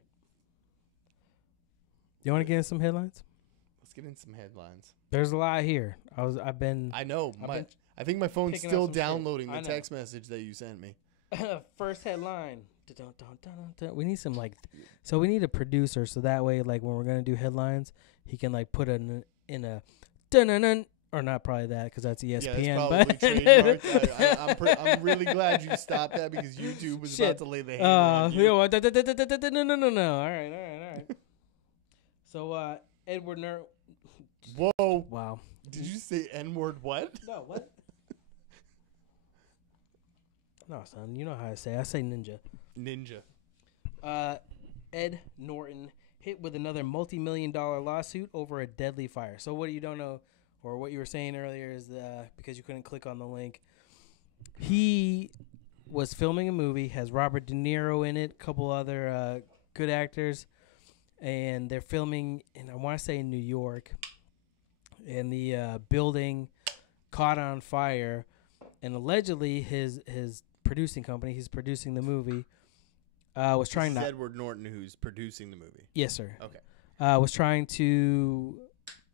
You want to get in some headlines? Let's get in some headlines. There's a lot here. I know. I think my phone's still downloading the text message that you sent me. First headline. We need some so we need a producer so that way like when we're gonna do headlines, he can like put in a dun or not probably that because that's ESPN. Yeah, but it's probably trademarked. I'm really glad you stopped that because YouTube was about to lay the hammer on you. No. All right. So, Edward Nerd. Whoa. Wow. Did you say N-word what? No, what? No, son. You know how I say. I say ninja. Ninja. Ed Norton hit with another multi-million-dollar lawsuit over a deadly fire. So what you don't know, or what you were saying earlier, is because you couldn't click on the link, he was filming a movie, has Robert De Niro in it, a couple other good actors, and they're filming in, I want to say, in New York, and the building caught on fire, and allegedly his producing company, he's producing the movie, was trying to... Edward Norton, who's producing the movie. Yes, sir. Okay. Was trying to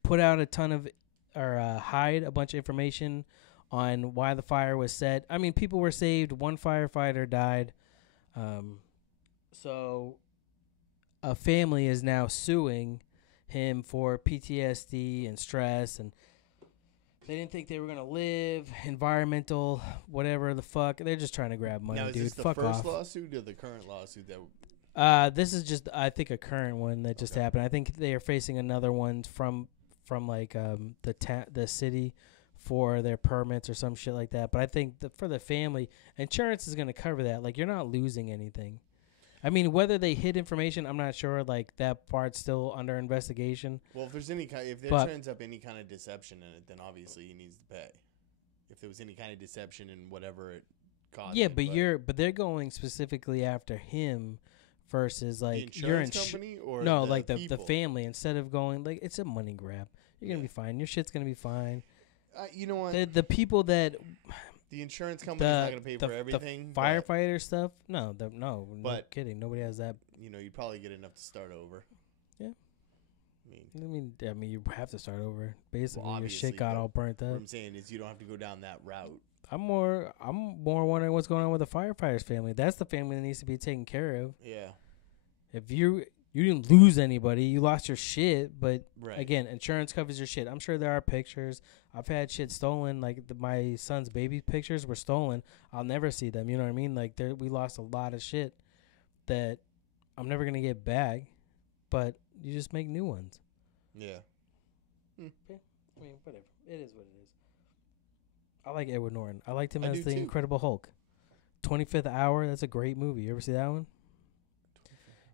put out a ton of, or hide a bunch of information on why the fire was set. I mean, people were saved. One firefighter died. So a family is now suing him for PTSD and stress, and they didn't think they were going to live, environmental, whatever the fuck. They're just trying to grab money, now, is dude. this the fuck first off. lawsuit or the current lawsuit that... This is just, I think, a current one that just happened. I think they are facing another one from like the city for their permits or some shit like that. But I think for the family, insurance is going to cover that. Like, you're not losing anything. I mean, whether they hid information, I'm not sure. Like, that part's still under investigation. Well, if there turns up any kind of deception in it, then obviously he needs to pay. If there was any kind of deception in whatever it caused. Yeah, but they're going specifically after him versus like your insurance company or no, the like the people? family. Instead of going like it's a money grab, you're gonna be fine. Your shit's gonna be fine. You know what? The people that the insurance company's not gonna pay for everything. The firefighter stuff, no, no kidding. Nobody has that. You know, you'd probably get enough to start over. Yeah. I mean, you have to start over. Basically, well, your shit got all burnt up. What I'm saying is, you don't have to go down that route. I'm more wondering what's going on with the firefighters' family. That's the family that needs to be taken care of. Yeah. If you didn't lose anybody, you lost your shit, but right. Again, insurance covers your shit. I'm sure there are pictures. I've had shit stolen, like my son's baby pictures were stolen. I'll never see them. You know what I mean? Like we lost a lot of shit that I'm never gonna get back, but you just make new ones. Yeah. Yeah. I mean, whatever. It is what it is. I like Edward Norton. I liked him as the Incredible Hulk. 25th Hour. That's a great movie. You ever see that one?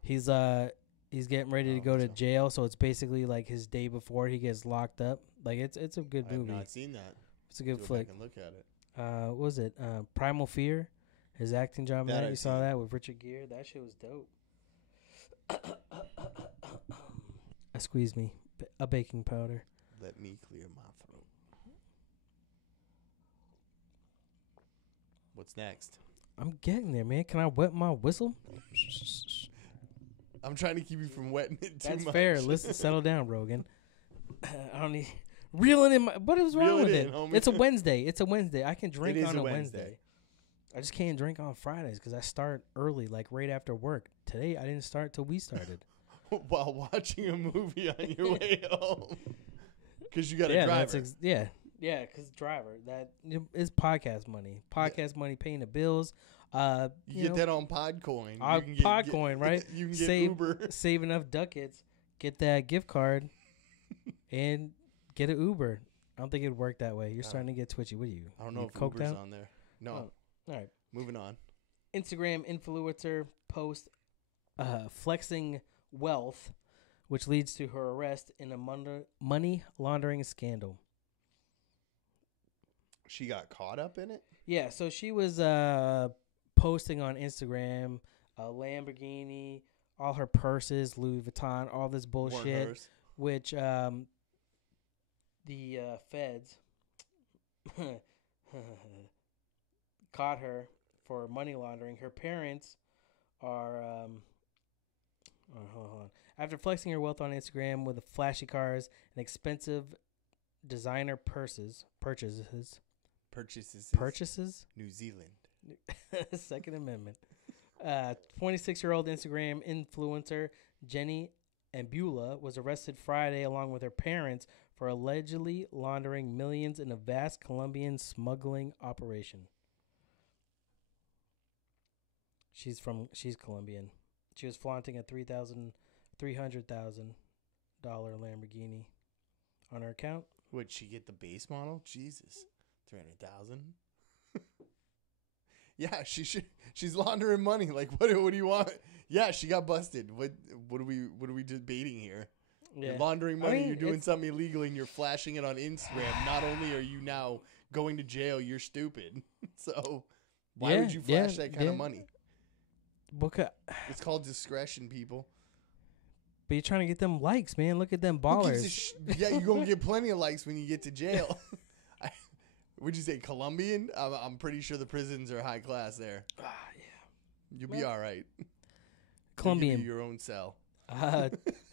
He's getting ready to go to jail, so it's basically like his day before he gets locked up. Like it's a good movie. I've not seen that. It's a good flick. I can look at it. What was it? Primal Fear. His acting job. That you saw that with Richard Gere. That shit was dope. Squeeze me a baking powder. Let me clear my throat. What's next? I'm getting there, man. Can I wet my whistle? I'm trying to keep you from wetting it too much. That's fair. Listen, settle down, Rogan. I don't need reeling in my. What is wrong with it? Homie. It's a Wednesday. I can drink on a Wednesday. I just can't drink on Fridays because I start early, like right after work. Today I didn't start till we started. While watching a movie on your way home. Because you got a driver. Yeah, because driver. That is podcast money. Podcast money paying the bills. You get that on Podcoin. Podcoin, right? You can get Uber. Save enough ducats, get that gift card, and get an Uber. I don't think it'd work that way. You're starting to get twitchy. What are you? I don't know if Uber's on there. No. Oh, all right. Moving on. Instagram influencer post flexing wealth, which leads to her arrest in a money laundering scandal. She got caught up in it? Yeah, so she was posting on Instagram a Lamborghini, all her purses, Louis Vuitton, all this bullshit, which the feds caught her for money laundering. Her parents are hold on. After flexing her wealth on Instagram with the flashy cars and expensive designer purchases. New Zealand. Second Amendment. 26-year-old Instagram influencer Jenny Ambula was arrested Friday along with her parents for allegedly laundering millions in a vast Colombian smuggling operation. She's Colombian. She was flaunting a $300,000 Lamborghini on her account. Would she get the base model? Jesus, 300,000. Yeah, she should. She's laundering money. Like, what do you want? Yeah, she got busted. What are we debating here? Yeah. You're laundering money. I mean, you're doing something illegal, and you're flashing it on Instagram. Not only are you now going to jail, you're stupid. So why would you flash that kind of money? It's called discretion, people. But you're trying to get them likes, man. Look at them ballers. Yeah, you're going to get plenty of likes when you get to jail. Would you say Colombian? I'm pretty sure the prisons are high class there. Yeah. You'll be all right. Colombian. Give you your own cell.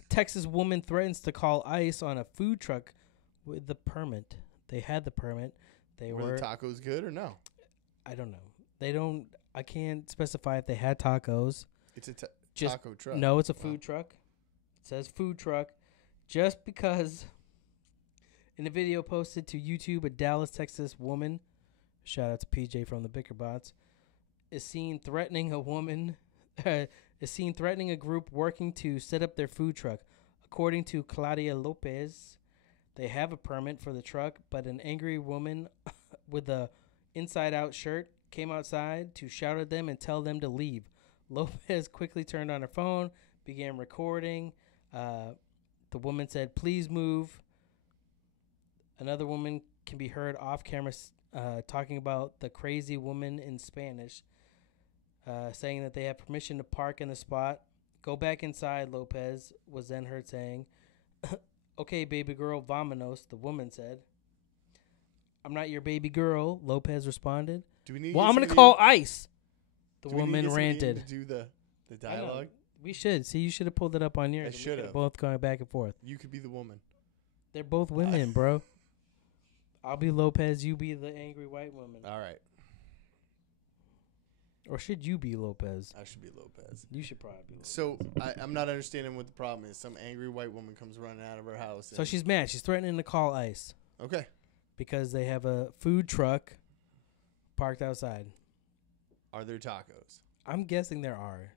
Texas woman threatens to call ICE on a food truck with the permit. They had the permit. Were the tacos good or no? I don't know. I can't specify if they had tacos. It's a taco truck. No, it's a food truck. It says food truck. Just because in a video posted to YouTube, a Dallas, Texas woman, shout out to PJ from the Bickerbots, is seen threatening a group working to set up their food truck. According to Claudia Lopez, they have a permit for the truck, but an angry woman with a inside-out shirt came outside to shout at them and tell them to leave. Lopez quickly turned on her phone, began recording. The woman said, "Please move." Another woman can be heard off camera talking about the crazy woman in Spanish, saying that they have permission to park in the spot. "Go back inside," Lopez was then heard saying. "Okay, baby girl, vámonos," the woman said. "I'm not your baby girl," Lopez responded. I'm going to call ICE. The woman ranted. Do the dialogue? We should. See, you should have pulled it up on yours. I should have. Both going back and forth. You could be the woman. They're both women, bro. I'll be Lopez. You be the angry white woman. All right. Or should you be Lopez? I should be Lopez. You should probably be Lopez. So I'm not understanding what the problem is. Some angry white woman comes running out of her house. So she's mad. She's threatening to call ICE. Okay. Because they have a food truck parked outside. Are there tacos? I'm guessing there are.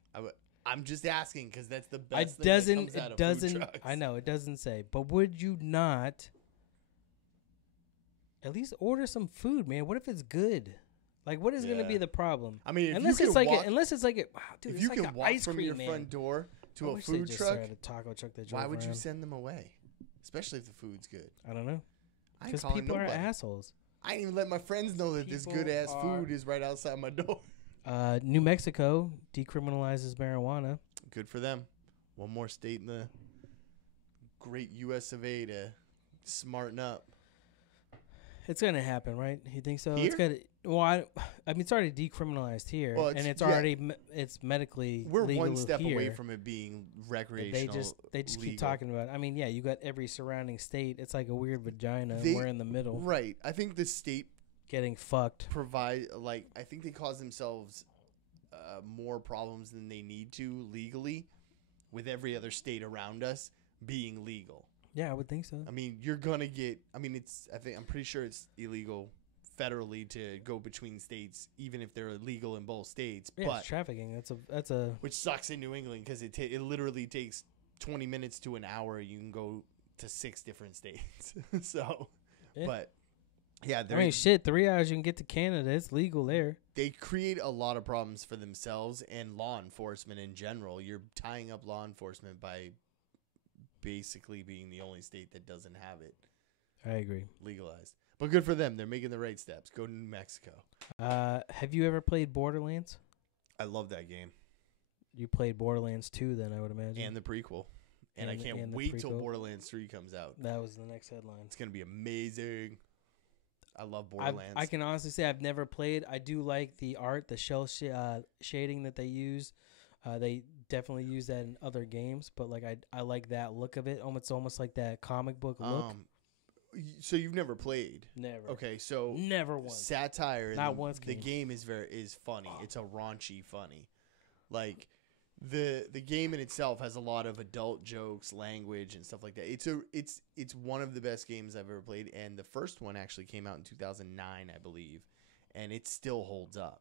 I'm just asking because that's the best thing that comes out of food trucks. I know, it doesn't say. But would you not at least order some food, man? What if it's good? Like, what is going to be the problem? I mean, unless it's like wow, dude, if you can walk from your front door to a food truck, a taco truck that why would you send them away? Especially if the food's good. I don't know. Because people are assholes. I didn't even let my friends know that this good ass food is right outside my door. New Mexico decriminalizes marijuana. Good for them. One more state in the great U.S. of A. to smarten up. It's gonna happen, right? You think so? Here? It's gonna. Well, I mean, it's already decriminalized here, and it's already it's medically. We're legal one step here. away from it being recreational. They just keep talking about it. I mean, yeah, you got every surrounding state. It's like a weird vagina. We're in the middle, right? I think the state getting fucked. I think they cause themselves more problems than they need to legally, with every other state around us being legal. Yeah, I would think so. I mean, you're gonna get. I mean, I'm pretty sure it's illegal federally to go between states, even if they're illegal in both states. Yeah, but it's trafficking. That's a which sucks in New England because it literally takes 20 minutes to an hour. You can go to 6 different states. So, yeah. But yeah, I mean, shit. 3 hours you can get to Canada. It's legal there. They create a lot of problems for themselves and law enforcement in general. You're tying up law enforcement by basically being the only state that doesn't have it. I agree. Legalized. But good for them. They're making the right steps. Go to New Mexico. Have you ever played Borderlands? I love that game. You played Borderlands 2 then, I would imagine. And the prequel. And I can't wait till Borderlands 3 comes out. That was the next headline. It's going to be amazing. I love Borderlands. I can honestly say I've never played. I do like the art, the shell shading that they use. They definitely use that in other games, but like I like that look of it. It's almost like that comic book look. So you've never played? Never. Okay, so never once. Satire. Not once. The game is funny. It's a raunchy funny. Like the game in itself has a lot of adult jokes, language, and stuff like that. It's one of the best games I've ever played, and the first one actually came out in 2009, I believe, and it still holds up.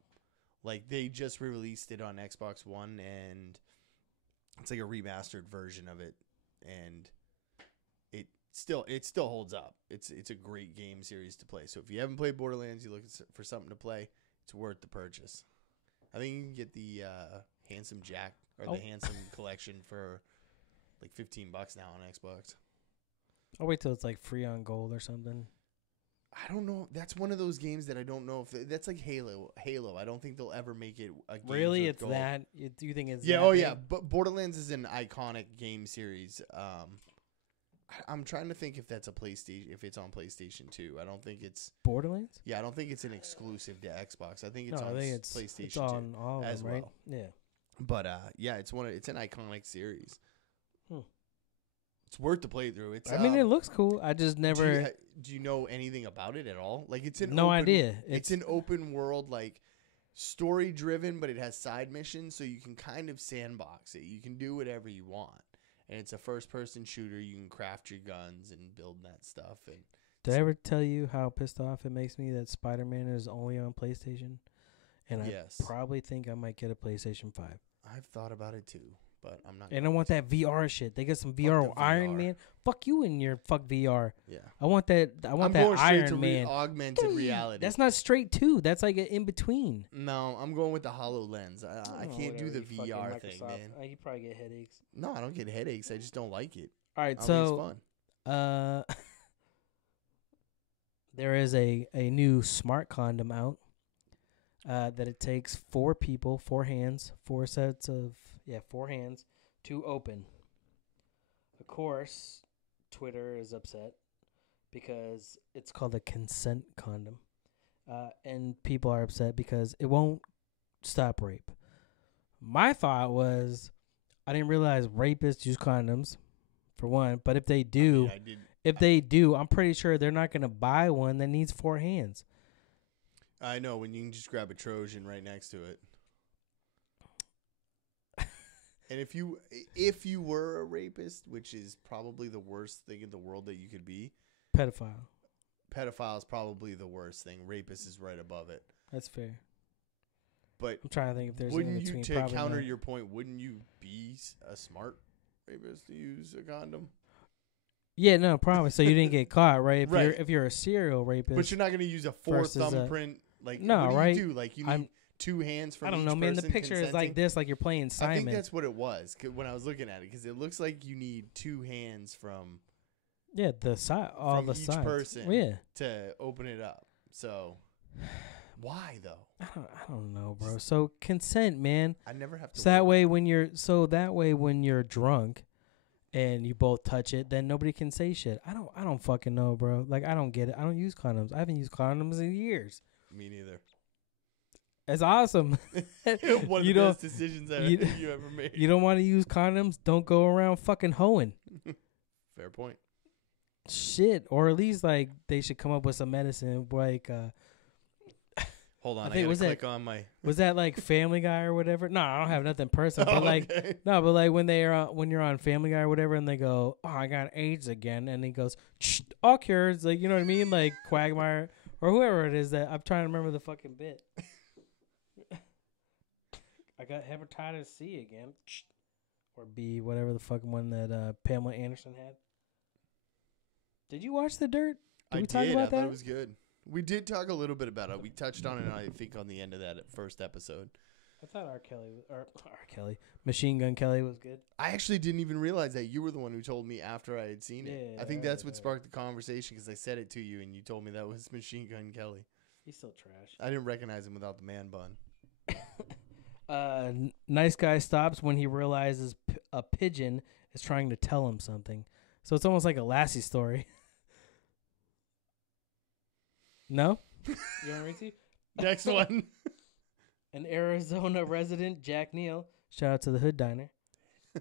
Like, they just released it on Xbox One, and it's like a remastered version of it, and it still holds up. It's a great game series to play. So if you haven't played Borderlands, you're looking for something to play, it's worth the purchase. I think you can get the Handsome Jack or the Handsome Collection for like $15 now on Xbox. I'll wait till it's like free on gold or something. I don't know. That's one of those games that I don't know if that's like Halo. I don't think they'll ever make it a game. Really, it's gold. That? Do you think it's yeah? That Oh big? yeah. But Borderlands is an iconic game series. I'm trying to think if that's a PlayStation. If it's on PlayStation 2, I don't think it's Borderlands. Yeah, I don't think it's an exclusive to Xbox. I think it's on PlayStation it's on 2 all of as them, well. Right? Yeah. But yeah, it's an iconic series. It's worth the playthrough. It's. I mean, it looks cool. I just never. Do you know anything about it at all? Like, it's an idea. It's an open world, like, story driven, but it has side missions, so you can kind of sandbox it. You can do whatever you want, and it's a first person shooter. You can craft your guns and build that stuff. And did I ever tell you how pissed off it makes me that Spider-Man is only on PlayStation? And I probably think I might get a PlayStation 5. I've thought about it too. But I'm not. And I want that VR shit. They got some VR with Iron Man. Fuck you and your fuck VR. Yeah. I want that. I want that Iron Man. Augmented reality. That's not straight too. That's like an in between. No, I'm going with the HoloLens. I can't do the VR thing, man. You probably get headaches. No, I don't get headaches. I just don't like it. All right, so there is a new smart condom out that it takes 4 people, 4 hands, 4 sets of. 4 hands to open. Of course, Twitter is upset because it's called a consent condom. And people are upset because it won't stop rape. My thought was, I didn't realize rapists use condoms, for one. But if they do, I'm pretty sure they're not going to buy one that needs 4 hands. I know, when you can just grab a Trojan right next to it. And if you were a rapist, which is probably the worst thing in the world that you could be. Pedophile is probably the worst thing. Rapist is right above it. That's fair. But I'm trying to think if there's wouldn't you, to counter your point, wouldn't you be a smart rapist to use a condom? Yeah, no, probably. So you didn't get caught, right? If you're a serial rapist. But you're not going to use a 4 thumbprint. Like, no, what do right? you do? Like, you need 2 hands from each person. I don't know, man. The picture is like this, like you're playing Simon. I think that's what it was when I was looking at it, because it looks like you need 2 hands from the side, all the each sides. person to open it up. So why though? I don't know, bro. So consent, man. I never have to. So that way when you're drunk and you both touch it, then nobody can say shit. I don't fucking know, bro. Like, I don't get it. I don't use condoms. I haven't used condoms in years. Me neither. It's awesome. One of the best decisions you ever made. You don't want to use condoms? Don't go around fucking hoeing. Fair point. Shit. Or at least, like, they should come up with some medicine, like, hold on, I gotta click on my. Was that like Family Guy or whatever? No, I don't have nothing personal. But like when you're on Family Guy or whatever, and they go, "Oh, I got AIDS again," and he goes, "All cured." Like, you know what I mean? Like Quagmire or whoever it is that I'm trying to remember the fucking bit. I got hepatitis C again, or B, whatever the fucking one that Pamela Anderson had. Did you watch The Dirt? I thought it was good. We did talk a little bit about it. We touched on it, I think, on the end of that first episode. I thought Machine Gun Kelly was good. I actually didn't even realize that. You were the one who told me after I had seen it. I think that's what sparked the conversation, because I said it to you, and you told me that was Machine Gun Kelly. He's still trash. I didn't recognize him without the man bun. Nice guy stops when he realizes a pigeon is trying to tell him something. So it's almost like a Lassie story. No? You want to read to? Next one. An Arizona resident, Jack Neal, shout out to the Hood Diner,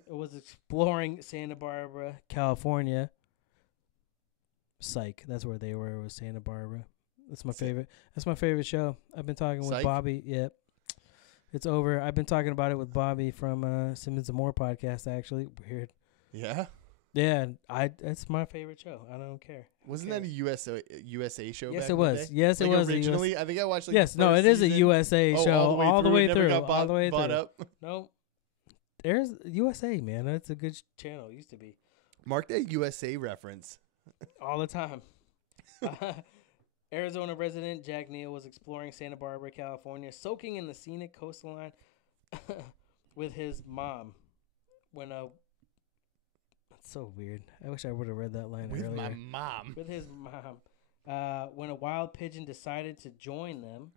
was exploring Santa Barbara, California. Psych. That's where they were. It was Santa Barbara. That's my favorite. That's my favorite show. I've been talking with Bobby. Yep. It's over. I've been talking about it with Bobby from Simmons and More podcast. Actually, weird. Yeah. Yeah, it's my favorite show. I don't care. Wasn't that a USA show? Yes, back it in was. the day? Yes, it was. Originally, I think I watched. Like, yes, the no, first it is a season. USA show all the way Never through. got All the way bought through. up. Nope. There's USA, man. That's a good channel. It used to be. Mark that USA reference. All the time. Arizona resident Jack Neal was exploring Santa Barbara, California, soaking in the scenic coastline with his mom when That's so weird. I wish I would have read that line earlier. With my mom. With his mom. When a wild pigeon decided to join them,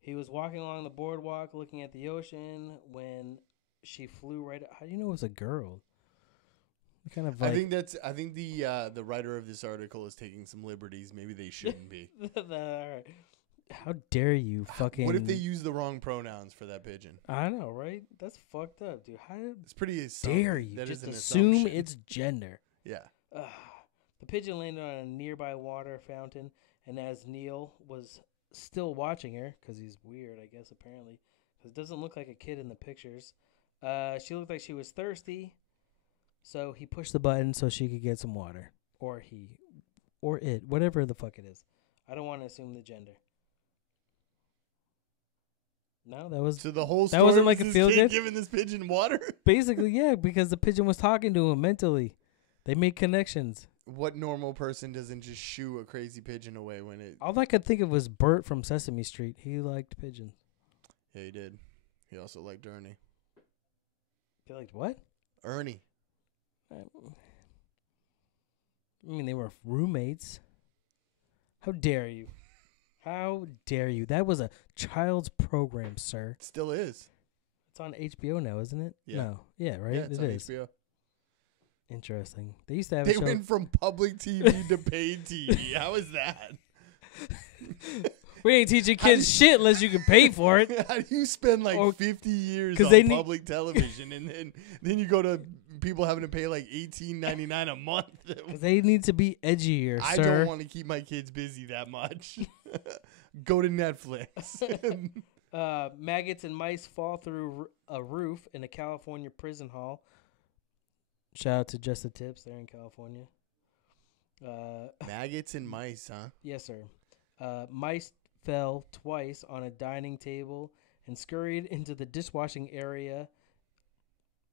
he was walking along the boardwalk looking at the ocean when she flew right. How do you know it was a girl? Kind of. Like, I think the writer of this article is taking some liberties. Maybe they shouldn't be. How dare you fucking. What if they use the wrong pronouns for that pigeon? I know, right? That's fucked up, dude. How it's pretty. Dare you that just is an assume assumption. it's gender? Yeah. The pigeon landed on a nearby water fountain, and as Neil was still watching her, because he's weird, I guess, apparently, because it doesn't look like a kid in the pictures, she looked like she was thirsty, so he pushed the button so she could get some water. Or it, whatever the fuck it is. I don't want to assume the gender. No, that was... So the whole story that wasn't like a this feel kid good? giving this pigeon water? Basically, yeah, because the pigeon was talking to him mentally. They made connections. What normal person doesn't just shoo a crazy pigeon away when it... All I could think of was Bert from Sesame Street. He liked pigeons. Yeah, he did. He also liked Ernie. He liked what? Ernie. I mean, they were roommates. How dare you? How dare you? That was a child's program, sir. Still is. It's on HBO now, isn't it? Yeah. No. Yeah, right? Yeah, it's on HBO. Interesting. They used to have They a show. went from public TV to paid TV. How is that? We ain't teaching kids shit unless you can pay for it. How do you spend like 50 years on public television and then you go to people having to pay like $18.99 a month? Because they need to be edgier, I sir. don't want to keep my kids busy that much. Go to Netflix. Maggots and mice fall through a roof in a California prison hall. Shout out to Just the Tips. They're in California. Maggots and mice, huh? Yes, sir. Mice fell twice on a dining table and scurried into the dishwashing area.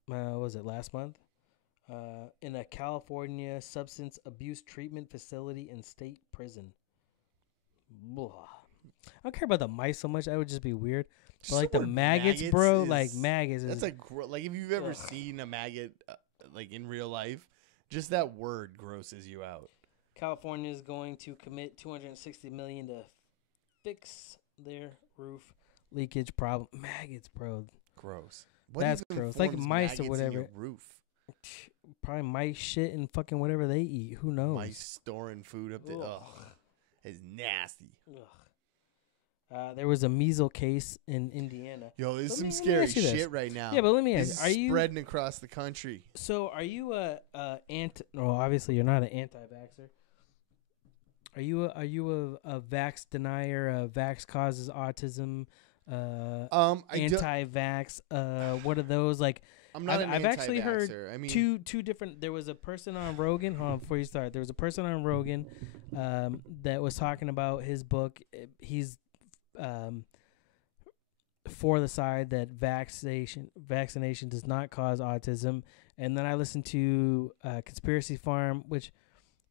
Was it last month? In a California substance abuse treatment facility and state prison. Blah. I don't care about the mice so much. That would just be weird. But like the maggots, bro, like maggots. That's like if you've ever seen a maggot like in real life, just that word grosses you out. California is going to commit $260 million to fix their roof leakage problem. Maggots, bro. Gross. That's gross. Like mice or whatever. Roof. Probably mice shit and fucking whatever they eat. Who knows? Mice storing food up there. Ugh. It's nasty. Ugh. There was a measles case in Indiana. Yo, there's some scary shit right now. Yeah, but let me ask: Are you spreading across the country? So, are you a well, obviously you're not an anti-vaxxer. Are you a vax denier? Vax causes autism. Anti-vax. What are those like? I'm not I've actually heard two different. There was a person on Rogan. Hold on, before you start, there was a person on Rogan that was talking about his book. He's for the side that vaccination does not cause autism, and then I listened to Conspiracy Farm, which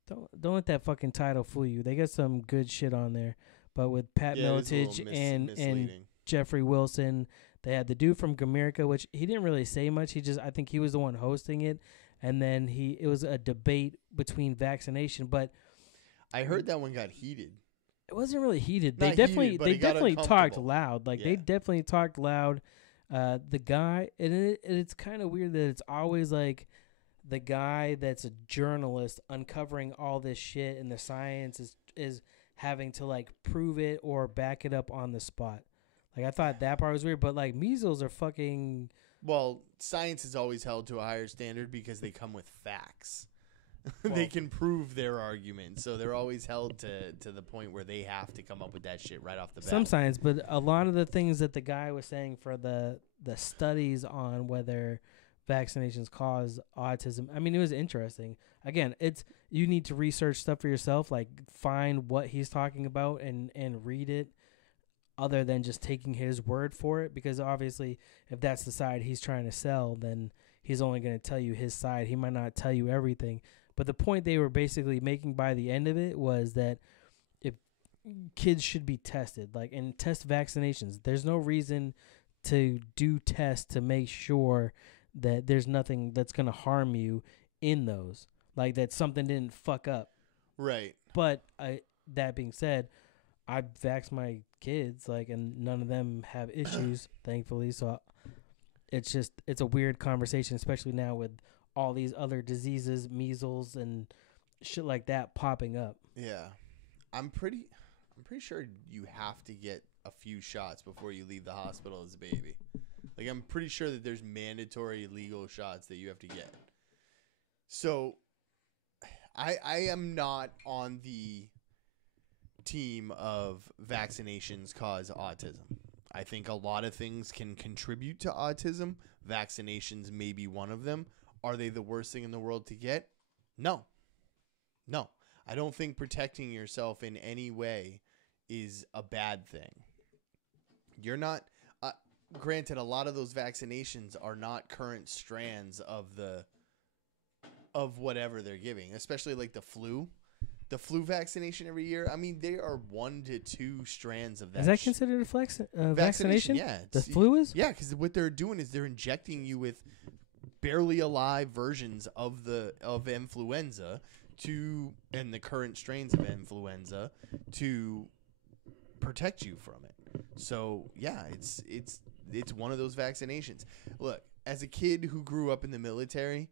don't let that fucking title fool you. They got some good shit on there, but with Pat Miletich and Jeffrey Wilson, they had the dude from Gomerica, which he didn't really say much. I think he was the one hosting it, and then it was a debate between vaccination, but I heard that one got heated. It wasn't really heated. They definitely talked loud. Like they definitely talked loud. The guy, and it's kind of weird that it's always like the guy that's a journalist uncovering all this shit, and the science is having to like prove it or back it up on the spot. Like I thought that part was weird, but like measles are fucking. Well, science is always held to a higher standard because they come with facts. they can prove their argument. So they're always held to the point where they have to come up with that shit right off the bat. Some science, but a lot of the things that the guy was saying for the studies on whether vaccinations cause autism, I mean, it was interesting. Again, you need to research stuff for yourself, like find what he's talking about and read it, other than just taking his word for it, because obviously if that's the side he's trying to sell, then he's only going to tell you his side. He might not tell you everything. But the point they were basically making by the end of it was that if kids should be tested, like, and test vaccinations. There's no reason to do tests to make sure that there's nothing that's going to harm you in those, like that something didn't fuck up. Right. But that being said, I vaxxed my kids, like, and none of them have issues, thankfully. So it's a weird conversation, especially now with all these other diseases, measles and shit like that popping up. Yeah. I'm pretty sure you have to get a few shots before you leave the hospital as a baby. Like, I'm pretty sure that there's mandatory legal shots that you have to get. So I am not on the team of vaccinations cause autism. I think a lot of things can contribute to autism. Vaccinations may be one of them. Are they the worst thing in the world to get? No. I don't think protecting yourself in any way is a bad thing. You're not... granted, a lot of those vaccinations are not current strands of whatever they're giving, especially like the flu. The flu vaccination every year, I mean, they are 1 to 2 strands of that. Is that considered a vaccination? Yeah. The flu is? Yeah, because what they're doing is they're injecting you with barely alive versions of influenza and the current strains of influenza to protect you from it. So, yeah, it's one of those vaccinations. Look, as a kid who grew up in the military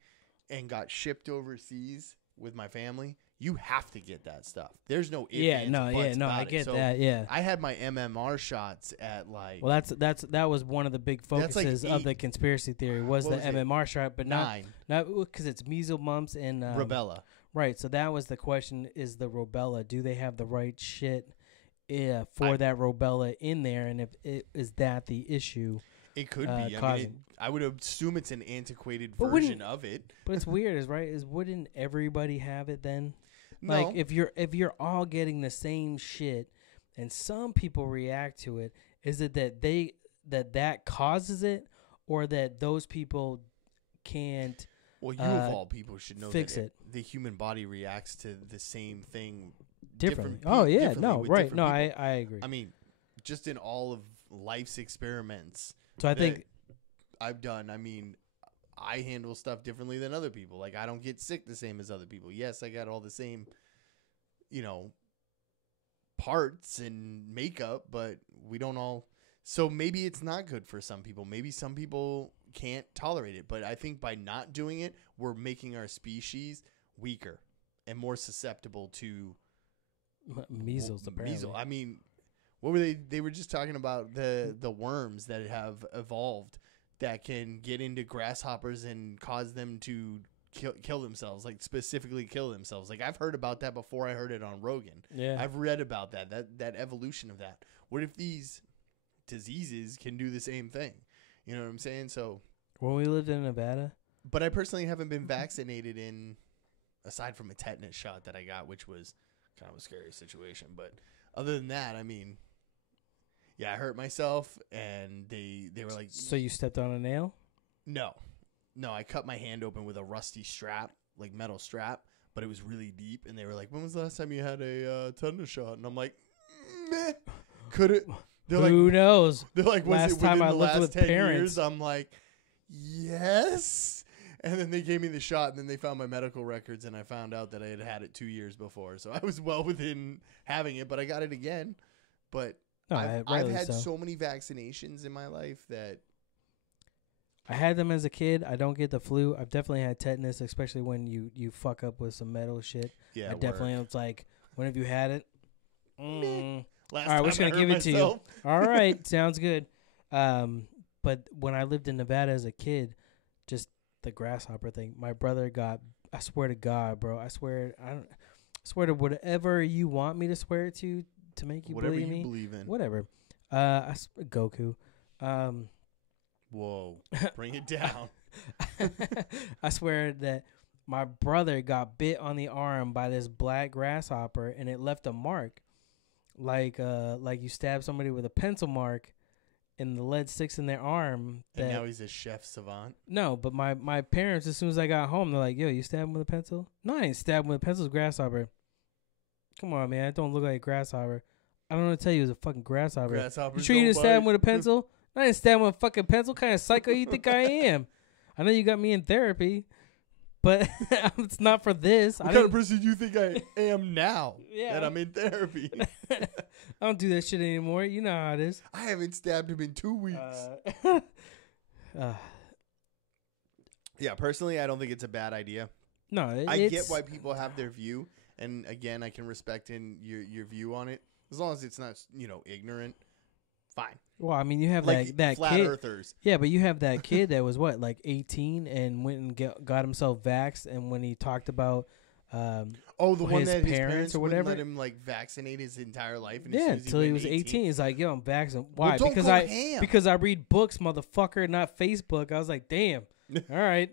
and got shipped overseas with my family, you have to get that stuff. There's no ifs, ands, buts about I it. get So that. Yeah, I had my MMR shots at like. Well, that was one of the big focuses of the conspiracy theory was the MMR shot, but 9. not because it's measles, mumps, and rubella. Right. So that was the question: is the rubella? Do they have the right shit for that rubella in there? And if is that the issue? It could be. I mean, I would assume it's an antiquated version of it. But it's weird, wouldn't everybody have it then? No. Like if you're all getting the same shit, and some people react to it, is it that causes it, or that those people can't? Well, you of all people should know fix that it. The human body reacts to the same thing differently. I agree. I mean, just in all of life's experiments. So I think I've done. I mean, I handle stuff differently than other people. Like, I don't get sick the same as other people. Yes, I got all the same, parts and makeup, but we don't all. So maybe it's not good for some people. Maybe some people can't tolerate it. But I think by not doing it, we're making our species weaker and more susceptible to measles, apparently. Measles. I mean, what were they? They were just talking about the worms that have evolved that can get into grasshoppers and cause them to kill themselves, like specifically kill themselves. Like, I've heard about that before I heard it on Rogan. Yeah. I've read about that evolution of that. What if these diseases can do the same thing? You know what I'm saying? So when we lived in Nevada. But I personally haven't been vaccinated aside from a tetanus shot that I got, which was kind of a scary situation. But other than that, I mean, yeah, I hurt myself, and they were like... So you stepped on a nail? No, I cut my hand open with a rusty strap, like metal strap, but it was really deep, and they were like, when was the last time you had a tetanus shot? And I'm like, meh, could it... Who knows? They're like, was last it within time I the lived last with 10 parents? years? I'm like, yes. And then they gave me the shot, and then they found my medical records, and I found out that I had had it 2 years before. So I was well within having it, but I got it again. But I've had so many vaccinations in my life that... I had them as a kid. I don't get the flu. I've definitely had tetanus, especially when you fuck up with some metal shit. Yeah, I definitely was like, when have you had it? All right, we're just going to give it to you. All right, sounds good. But when I lived in Nevada as a kid, just the grasshopper thing, my brother got I swear to God, bro. I swear to whatever you want me to swear to make you whatever believe you me. believe in. Whatever. Goku. Whoa. Bring it down. I swear that my brother got bit on the arm by this black grasshopper, and it left a mark, like you stab somebody with a pencil mark, and the lead sticks in their arm. And now he's a chef savant. No, but my parents, as soon as I got home, they're like, "Yo, you stabbed him with a pencil?" No, I ain't stabbed him with a pencil. It's grasshopper. Come on, man. It don't look like a grasshopper. I don't know what to tell you. It was a fucking grasshopper. Grasshoppers You sure you didn't don't stab him bite. with a pencil? I didn't stab him with a fucking pencil. What kind of psycho you think I am? I know you got me in therapy, but it's not for this. What kind of person do you think I am now Yeah. that I'm in therapy? I don't do that shit anymore. You know how it is. I haven't stabbed him in 2 weeks. Yeah, personally, I don't think it's a bad idea. No, I get why people have their view, and again, I can respect your view on it as long as it's not ignorant. Fine. Well, I mean, you have Like that flat kid. earthers. Yeah, but you have that kid that was what, like 18, and went and got himself vaxxed, and when he talked about the one his that his parents or wouldn't whatever, let him like vaccinate his entire life. And yeah, until he was 18, he's like, "Yo, I'm vaccinated." Why? Well, Because I read books, motherfucker, not Facebook. I was like, "Damn, all right."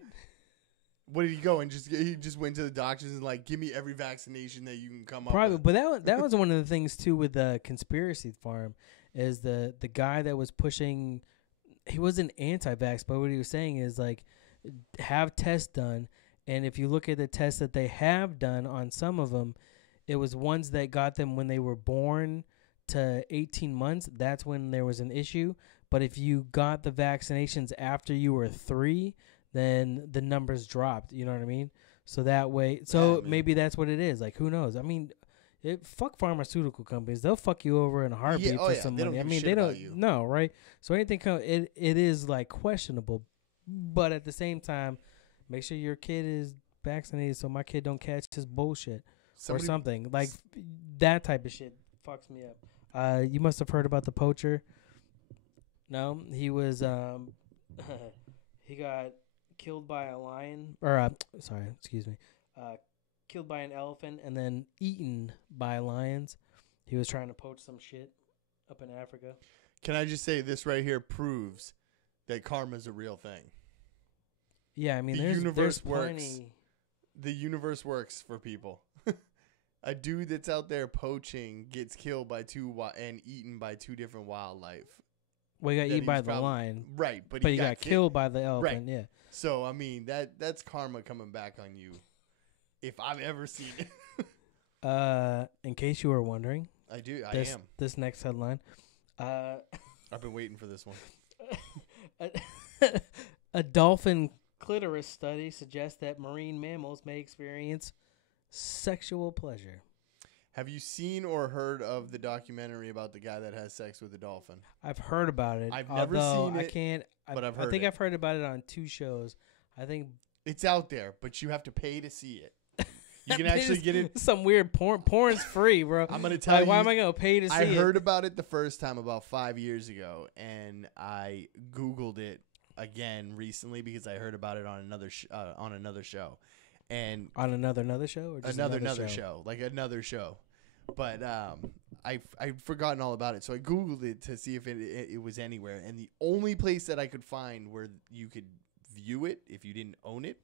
What did he go and he just went to the doctors and like, give me every vaccination that you can come Probably, up with. but that was one of the things too with the conspiracy farm, is the guy that was pushing. He wasn't anti-vax, but what he was saying is like, have tests done, and if you look at the tests that they have done on some of them, it was ones that got them when they were born to 18 months. That's when there was an issue. But if you got the vaccinations after you were 3, then the numbers dropped. You know what I mean? So that way, maybe that's what it is. Like, who knows? I mean, fuck pharmaceutical companies. They'll fuck you over in a heartbeat for some money. I mean, they don't know, right? So anything, it is like questionable. But at the same time, make sure your kid is vaccinated so my kid don't catch his bullshit or something. Like, that type of shit fucks me up. You must have heard about the poacher. No, he was, he got killed by a lion, or killed by an elephant and then eaten by lions. He was trying to poach some shit up in Africa. Can I just say this right here proves that karma's a real thing? Yeah, I mean, there's plenty. The universe works for people. A dude that's out there poaching gets killed by and eaten by 2 different wildlife. Well, he got eaten by the lion. Right, but he got killed by the elephant, right. Yeah. So, I mean, that's karma coming back on you, if I've ever seen it. In case you were wondering. I am. This next headline. I've been waiting for this one. A dolphin clitoris study suggests that marine mammals may experience sexual pleasure. Have you seen or heard of the documentary about the guy that has sex with a dolphin? I've heard about it. I've never seen it. I think I've heard about it on 2 shows. I think it's out there, but you have to pay to see it. You can actually get it. Some weird porn. Porn's free, bro. I'm gonna tell you. Why am I gonna pay to see it? I heard about it the first time about 5 years ago, and I Googled it again recently because I heard about it on another show. And on another show, or just another show, like another show. But I've forgotten all about it, so I Googled it to see if it was anywhere, and the only place that I could find where you could view it if you didn't own it,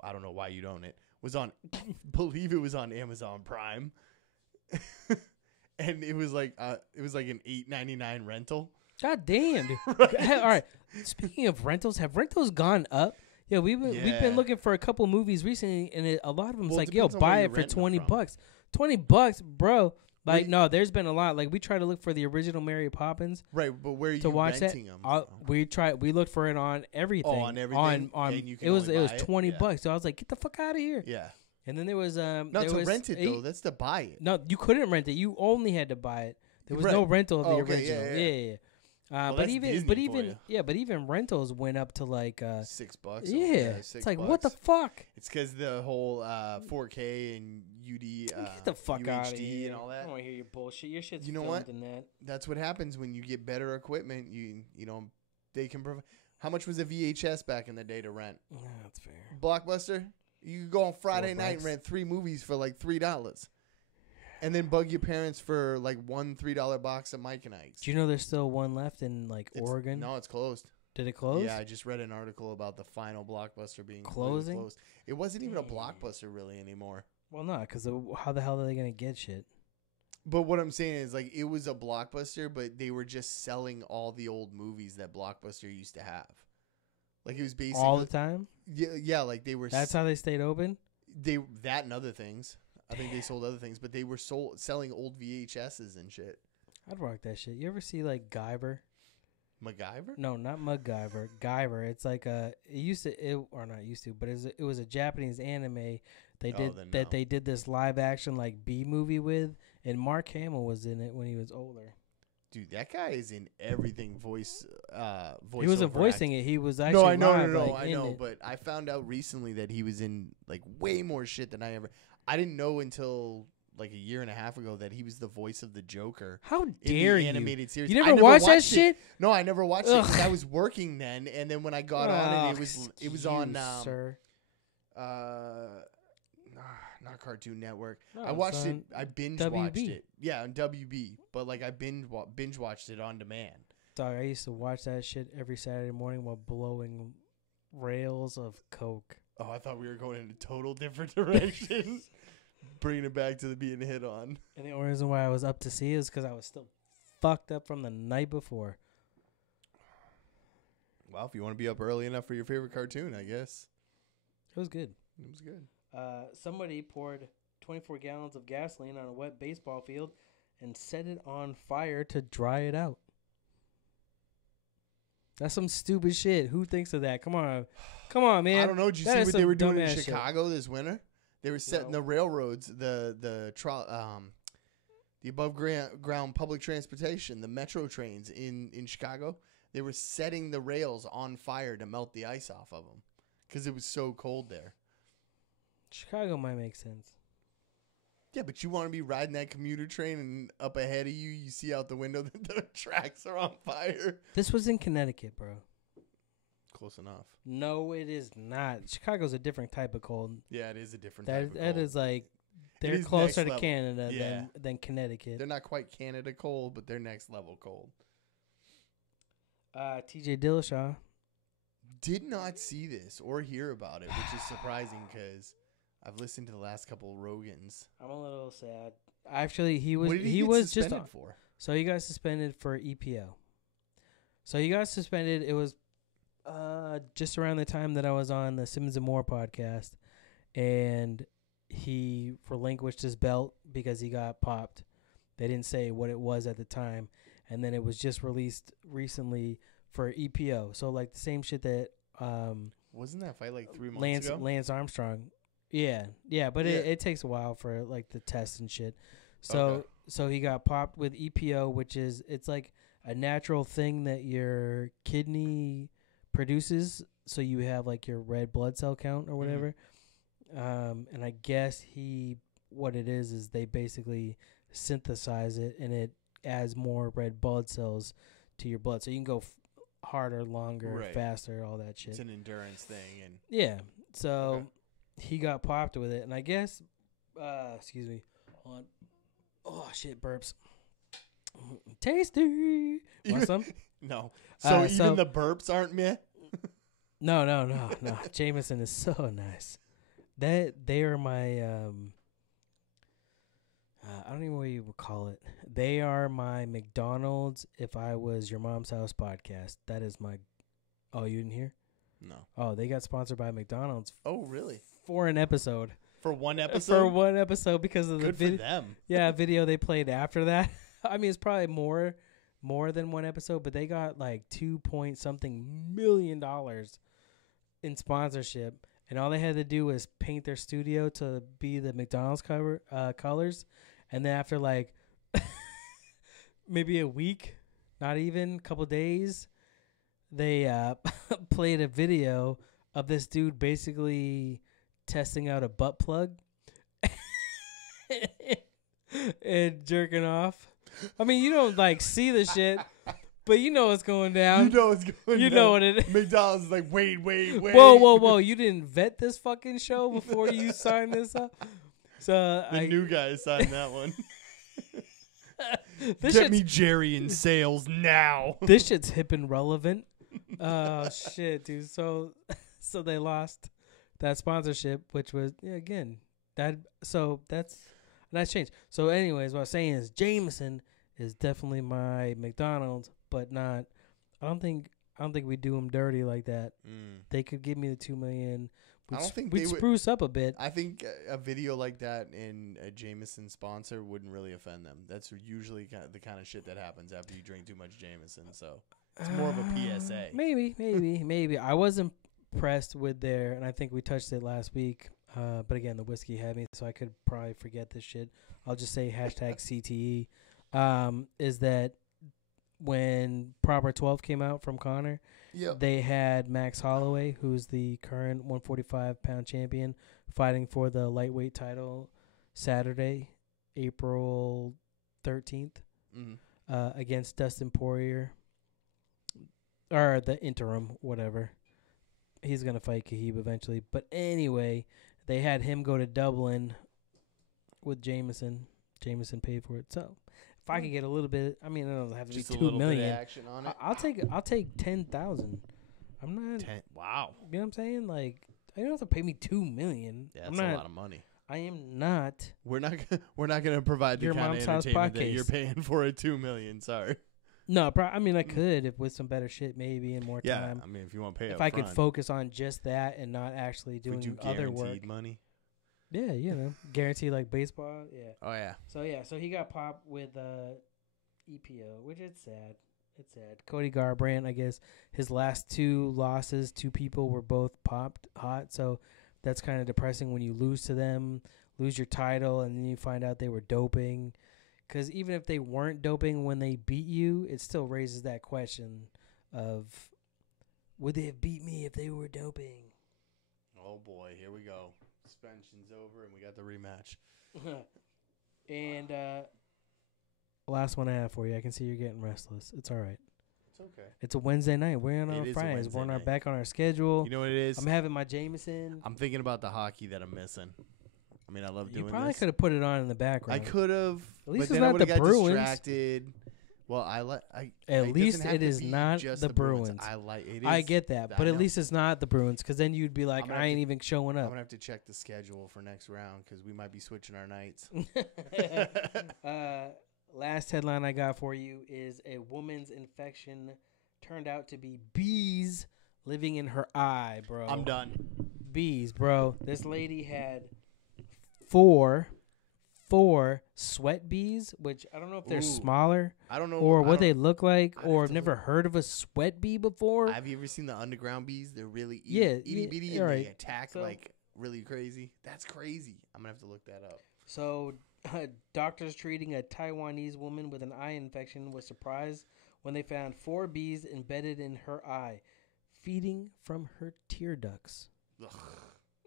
I don't know why you'd own it, was on, believe it was on Amazon Prime, and it was like an $8.99 rental. God damn, dude. Right? All right. Speaking of rentals, have rentals gone up? Yeah, we've been looking for a couple movies recently, and a lot of them's like, yo, buy it for $20. $20, bro. Like, no, there's been a lot. Like, we try to look for the original Mary Poppins. Right, but where are you renting them? We looked for it on everything. Oh, on everything? On it was $20. So I was like, get the fuck out of here. Yeah. And then there was not to rent it though. That's to buy it. No, you couldn't rent it. You only had to buy it. There was no rental of the original. Yeah. Well, but even rentals went up to like $6. Yeah, it's like, what the fuck? It's because the whole 4K and UD, get the fuck UHD out of here and all that. I don't want to hear your bullshit. Your shit's what? In that. That's what happens when you get better equipment. You know they can provide. How much was a VHS back in the day to rent? That's fair. Blockbuster. You could go on Friday night and rent 3 movies for like $3. And then bug your parents for like one $3 box of Mike and Ike's. Do you know there's still one left in like Oregon? No, it's closed. Did it close? Yeah, I just read an article about the final Blockbuster being closing. Closed. It wasn't even a Blockbuster really anymore. Well, no, because how the hell are they gonna get shit? But what I'm saying is, like, it was a Blockbuster, but they were just selling all the old movies that Blockbuster used to have. Like, it was basically all the time. Yeah, like they were. That's how they stayed open. That and other things. I think they sold other things, but they were selling old VHSs and shit. I'd rock that shit. You ever see like Guyver? MacGyver? No, not MacGyver. Guyver. It's like not used to, but it was a Japanese anime. They did this live action like B movie with, and Mark Hamill was in it when he was older. Dude, that guy is in everything. Voice. He wasn't voicing it. He was actually. No, I know. It. But I found out recently that he was in like way more shit than I ever. I didn't know until like a year and a half ago that he was the voice of the Joker. How dare you? Animated series. You never watched that shit? No, I never watched it because I was working then, and then when I got on, and it was on. Sir. Not Cartoon Network. No, I watched it. I binge watched WB. it. Yeah, on WB. But like I binge watched it on demand. Dog, I used to watch that shit every Saturday morning while blowing rails of coke. Oh, I thought we were going in a total different direction. Bringing it back to the being hit on. And the only reason why I was up to see is because I was still fucked up from the night before. Well, if you want to be up early enough for your favorite cartoon, I guess. It was good. It was good. Somebody poured 24 gallons of gasoline on a wet baseball field and set it on fire to dry it out. That's some stupid shit. Who thinks of that? Come on, man. I don't know. Did you see what they were doing in Chicago this winter? They were setting the railroads, the above ground public transportation, the metro trains in Chicago. They were setting the rails on fire to melt the ice off of them because it was so cold there. Chicago might make sense. Yeah, but you want to be riding that commuter train and up ahead of you, you see out the window that the tracks are on fire. This was in Connecticut, bro. Close enough. No, it is not. Chicago's a different type of cold. Yeah, it is a different type of cold. That is like, they're closer to Canada than Connecticut. They're not quite Canada cold, but they're next level cold. TJ Dillashaw. Did not see this or hear about it, which is surprising because I've listened to the last couple of Rogans. I'm a little sad. Actually, he was. What did he was suspended just for. So he got suspended for EPO. So he got suspended. It was just around the time that I was on the Simmons and Moore podcast, and he relinquished his belt because he got popped. They didn't say what it was at the time, and then it was just released recently for EPO. So like the same shit that wasn't that fight like 3 months ago? Lance Armstrong. Yeah, but it takes a while for like the tests and shit. So he got popped with EPO, which is it's like a natural thing that your kidney produces, so you have like your red blood cell count or whatever. And I guess what it is they basically synthesize it and it adds more red blood cells to your blood, so you can go harder, longer, faster, all that shit. It's an endurance thing, and so he got popped with it, and I guess, excuse me, hold on. Oh shit, burps. Tasty. Want some? No. So even the burps aren't meh? No. Jameson is so nice. They are my I don't even know what you would call it. They are my McDonald's if I was your mom's house podcast. That is my. Oh, you didn't hear? No. Oh, they got sponsored by McDonald's. Oh, really? For an episode. For one episode? For one episode because of the video. Good for them. Yeah, video they played after that. I mean, it's probably more than one episode, but they got like $2.something million in sponsorship, and all they had to do was paint their studio to be the McDonald's colors, and then after like maybe a week, not even a couple days, they played a video of this dude basically testing out a butt plug and jerking off. I mean, you don't like see the shit, But you know what's going down. You know what's going down. You know what it is. McDonald's is like, wait. Whoa. You didn't vet this fucking show before you signed this up? So the new guy signed that one. Get me Jerry in sales now. This shit's hip and relevant. Oh, shit, dude. So they lost that sponsorship, which was, again, that's changed. So anyways, what I was saying is Jameson is definitely my McDonald's, but not, I don't think we do them dirty like that. They could give me the $2 million. I don't think we'd spruce up a bit. I think a video like that in a Jameson sponsor wouldn't really offend them. That's usually the kind of shit that happens after you drink too much Jameson. So it's more of a PSA. Maybe. I was impressed with and I think we touched it last week. But again, the whiskey had me, so I could probably forget this shit. I'll just say #CTE. Is that when Proper 12 came out from Connor? Yep. They had Max Holloway, who's the current 145-pound champion, fighting for the lightweight title Saturday, April 13th, against Dustin Poirier, or the interim, whatever. He's going to fight Khabib eventually. But anyway, they had him go to Dublin with Jameson. Jameson paid for it. So if I could get a little bit, I mean, it doesn't have to just be $2 $2 million. Bit of action on it. I'll take 10,000. I'm not. Wow. You know what I'm saying? Like, you don't have to pay me $2 million. Yeah, that's a lot of money. I am not. We're not gonna provide the Your kind mom's of house entertainment that podcast. you're paying for at $2 million. Sorry. No, I mean, I could with some better shit maybe and more time. Yeah, I mean, if you want to pay if I could focus on just that and not actually doing other work. Money. Yeah, guaranteed like baseball. Yeah. Oh yeah. So he got popped with EPO, which is sad. It's sad. Cody Garbrandt, I guess his last 2 losses to people were both popped hot. So that's kind of depressing when you lose to them, lose your title, and then you find out they were doping. Because even if they weren't doping when they beat you, it still raises that question of, would they have beat me if they were doping? Oh, boy. Here we go. Suspension's over, and we got the rematch. And last one I have for you. I can see you're getting restless. It's all right. It's okay. It's a Wednesday night. We're on our Fridays. We're back on our schedule. You know what it is? I'm having my Jameson. I'm thinking about the hocky that I'm missing. I mean, I love doing this. You probably could have put it on in the background. I could have. At least but it's then not the Bruins. Distracted. Well, at least it is not the Bruins. I get that, but at least it's not the Bruins, because then you'd be like, I ain't even showing up. I'm gonna have to check the schedule for next round because we might be switching our nights. Last headline I got for you is a woman's infection turned out to be bees living in her eye, bro. I'm done. Bees, bro. This lady had four sweat bees, which I don't know if they're smaller. I don't know. Or what they look like, or I've never heard of a sweat bee before. Have you ever seen the underground bees? They're really itty bitty and they attack like really crazy. That's crazy. I'm going to have to look that up. So doctors treating a Taiwanese woman with an eye infection was surprised when they found 4 bees embedded in her eye, feeding from her tear ducts. Ugh.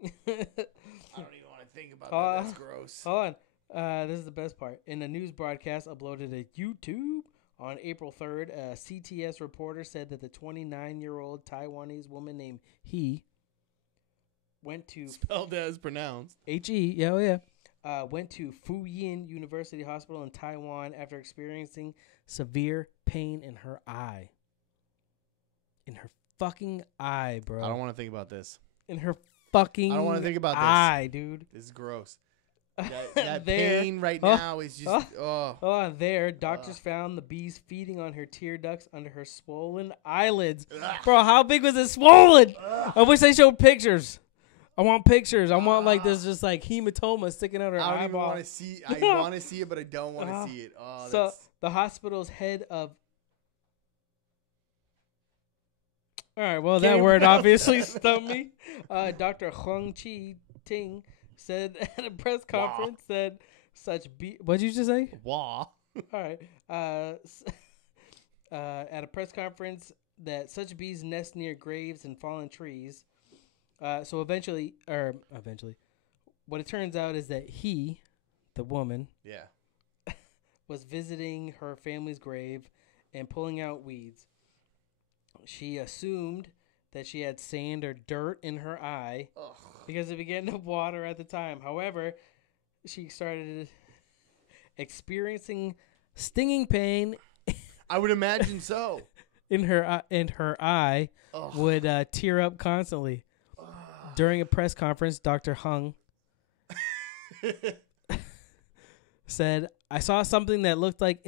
I don't even want to think about that. That's gross. Hold on. This is the best part. In a news broadcast uploaded to YouTube on April 3rd, a CTS reporter said that the 29-year-old Taiwanese woman named He went to... Spelled as pronounced. He, yeah. Went to Fuyin University Hospital in Taiwan after experiencing severe pain in her eye. In her fucking eye, bro. I don't want to think about this. In her fucking I don't want to think about eye, dude. This is gross. That pain right now is just... Hold on. Doctors found the bees feeding on her tear ducts under her swollen eyelids. Bro, how big was it swollen? I wish they showed pictures. I want pictures. I want like this just like hematoma sticking out her eyeball. I don't even want to see. I want to see it, but I don't want to see it. Oh, so the hospital's head of... All right, well, that word obviously stumped me. Dr. Huang Chi Ting said at a press conference that such what'd you just say? Wah. All right. At a press conference that such bees nest near graves and fallen trees. So eventually, what it turns out is that the woman, was visiting her family's grave, and pulling out weeds. She assumed that she had sand or dirt in her eye because it began to water at the time. However, she started experiencing stinging pain. I would imagine so. In her eye would tear up constantly. During a press conference, Dr. Hung said, "I saw something that looked like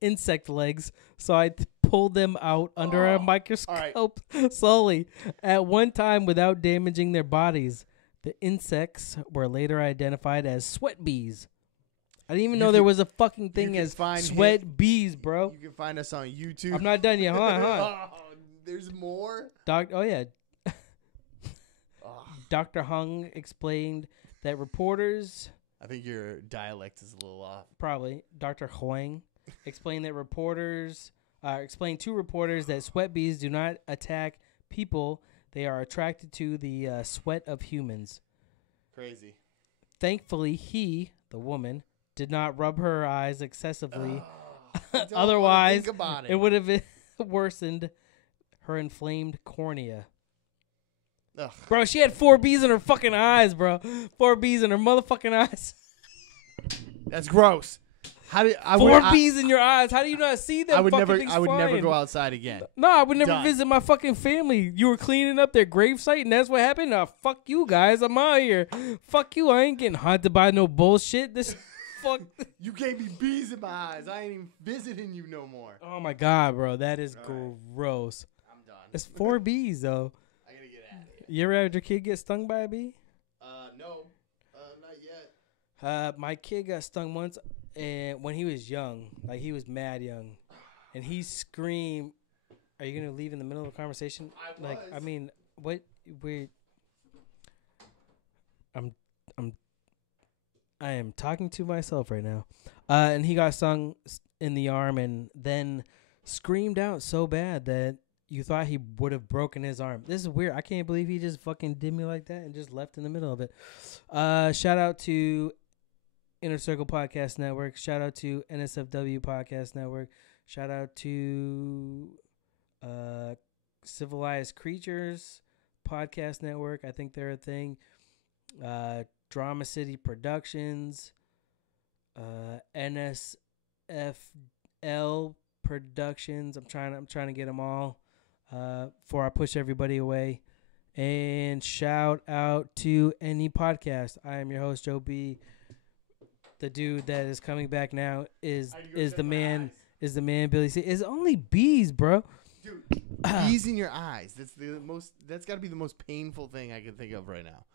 insect legs, so I pulled them out under a microscope slowly, at one time without damaging their bodies. The insects were later identified as sweat bees." I didn't even know there was a fucking thing as sweat bees, bro. You can find us on YouTube. I'm not done yet. Hold on. There's more? Dr. Hung explained that reporters... I think your dialect is a little off. Probably. Dr. Huang explained that explained to reporters that sweat bees do not attack people. They are attracted to the sweat of humans. Crazy. Thankfully, the woman, did not rub her eyes excessively. Otherwise, it would have worsened her inflamed cornea. Ugh. Bro, she had 4 bees in her fucking eyes, bro. 4 bees in her motherfucking eyes. That's gross. Four bees in your eyes. How do you not see them? I would never go outside again. No, I would never visit my fucking family. You were cleaning up their gravesite, and that's what happened. Nah, fuck you guys. I'm out here. Fuck you. I ain't getting haunted by no bullshit. This fuck. You gave me bees in my eyes. I ain't even visiting you no more. Oh my god, bro, that is gross. I'm done. It's 4 bees though. I gotta get out of here. You ever had your kid get stung by a bee? No, not yet. My kid got stung once. And when he was young, like he was mad young, and he screamed, "Are you gonna leave in the middle of the conversation?" I mean, what? I am talking to myself right now. And he got stung in the arm, and then screamed out so bad that you thought he would have broken his arm. This is weird. I can't believe he just fucking did me like that and just left in the middle of it. Shout out to Inner Circle Podcast Network. Shout out to NSFW Podcast Network. Shout out to Civilized Creatures Podcast Network. I think they're a thing. Drama City Productions. NSFL Productions. I'm trying to get them all before I push everybody away. And shout out to any podcast. I am your host, Joe B. The dude that is coming back now is the man Billy C. It's only bees, bro. Dude, bees in your eyes. That's got to be the most painful thing I can think of right now.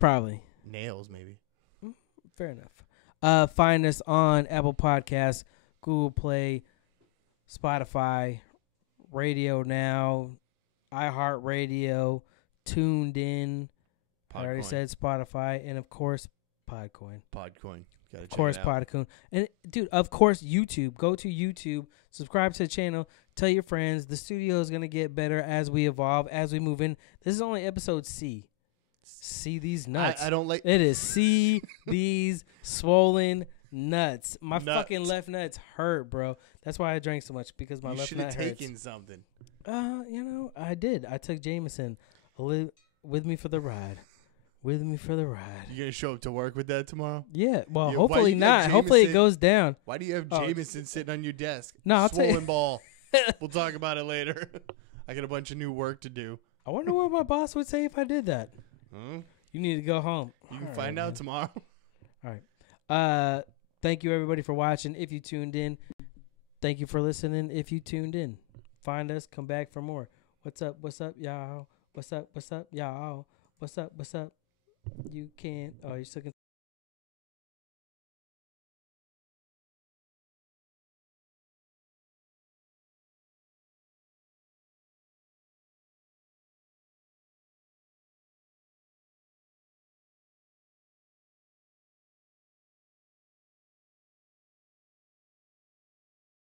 Probably. Nails, maybe. Fair enough. Find us on Apple Podcasts, Google Play, Spotify, Radio Now, iHeartRadio, Tuned In. I already said Spotify, and of course, Podcoin. Gotta of course, Podcoin. And, dude, of course, YouTube. Go to YouTube. Subscribe to the channel. Tell your friends. The studio is going to get better as we evolve, as we move in. This is only episode C. See these nuts. I don't like... It is see these swollen nuts. My fucking left nuts hurt, bro. That's why I drank so much, because my left nut hurts. You should have taken something. I did. I took Jameson with me for the ride. With me for the ride. You gonna show up to work with that tomorrow? Yeah. Well, hopefully not. Hopefully it goes down. Why do you have Jameson sitting on your desk? No, I'll tell you. Swollen ball. We'll talk about it later. I got a bunch of new work to do. I wonder what my boss would say if I did that. You need to go home. You can find out tomorrow. All right. Thank you everybody for watching. If you tuned in, thank you for listening. If you tuned in, find us. Come back for more. What's up? What's up, y'all? What's up? What's up, y'all? What's up? What's up? You can't. Oh, you're still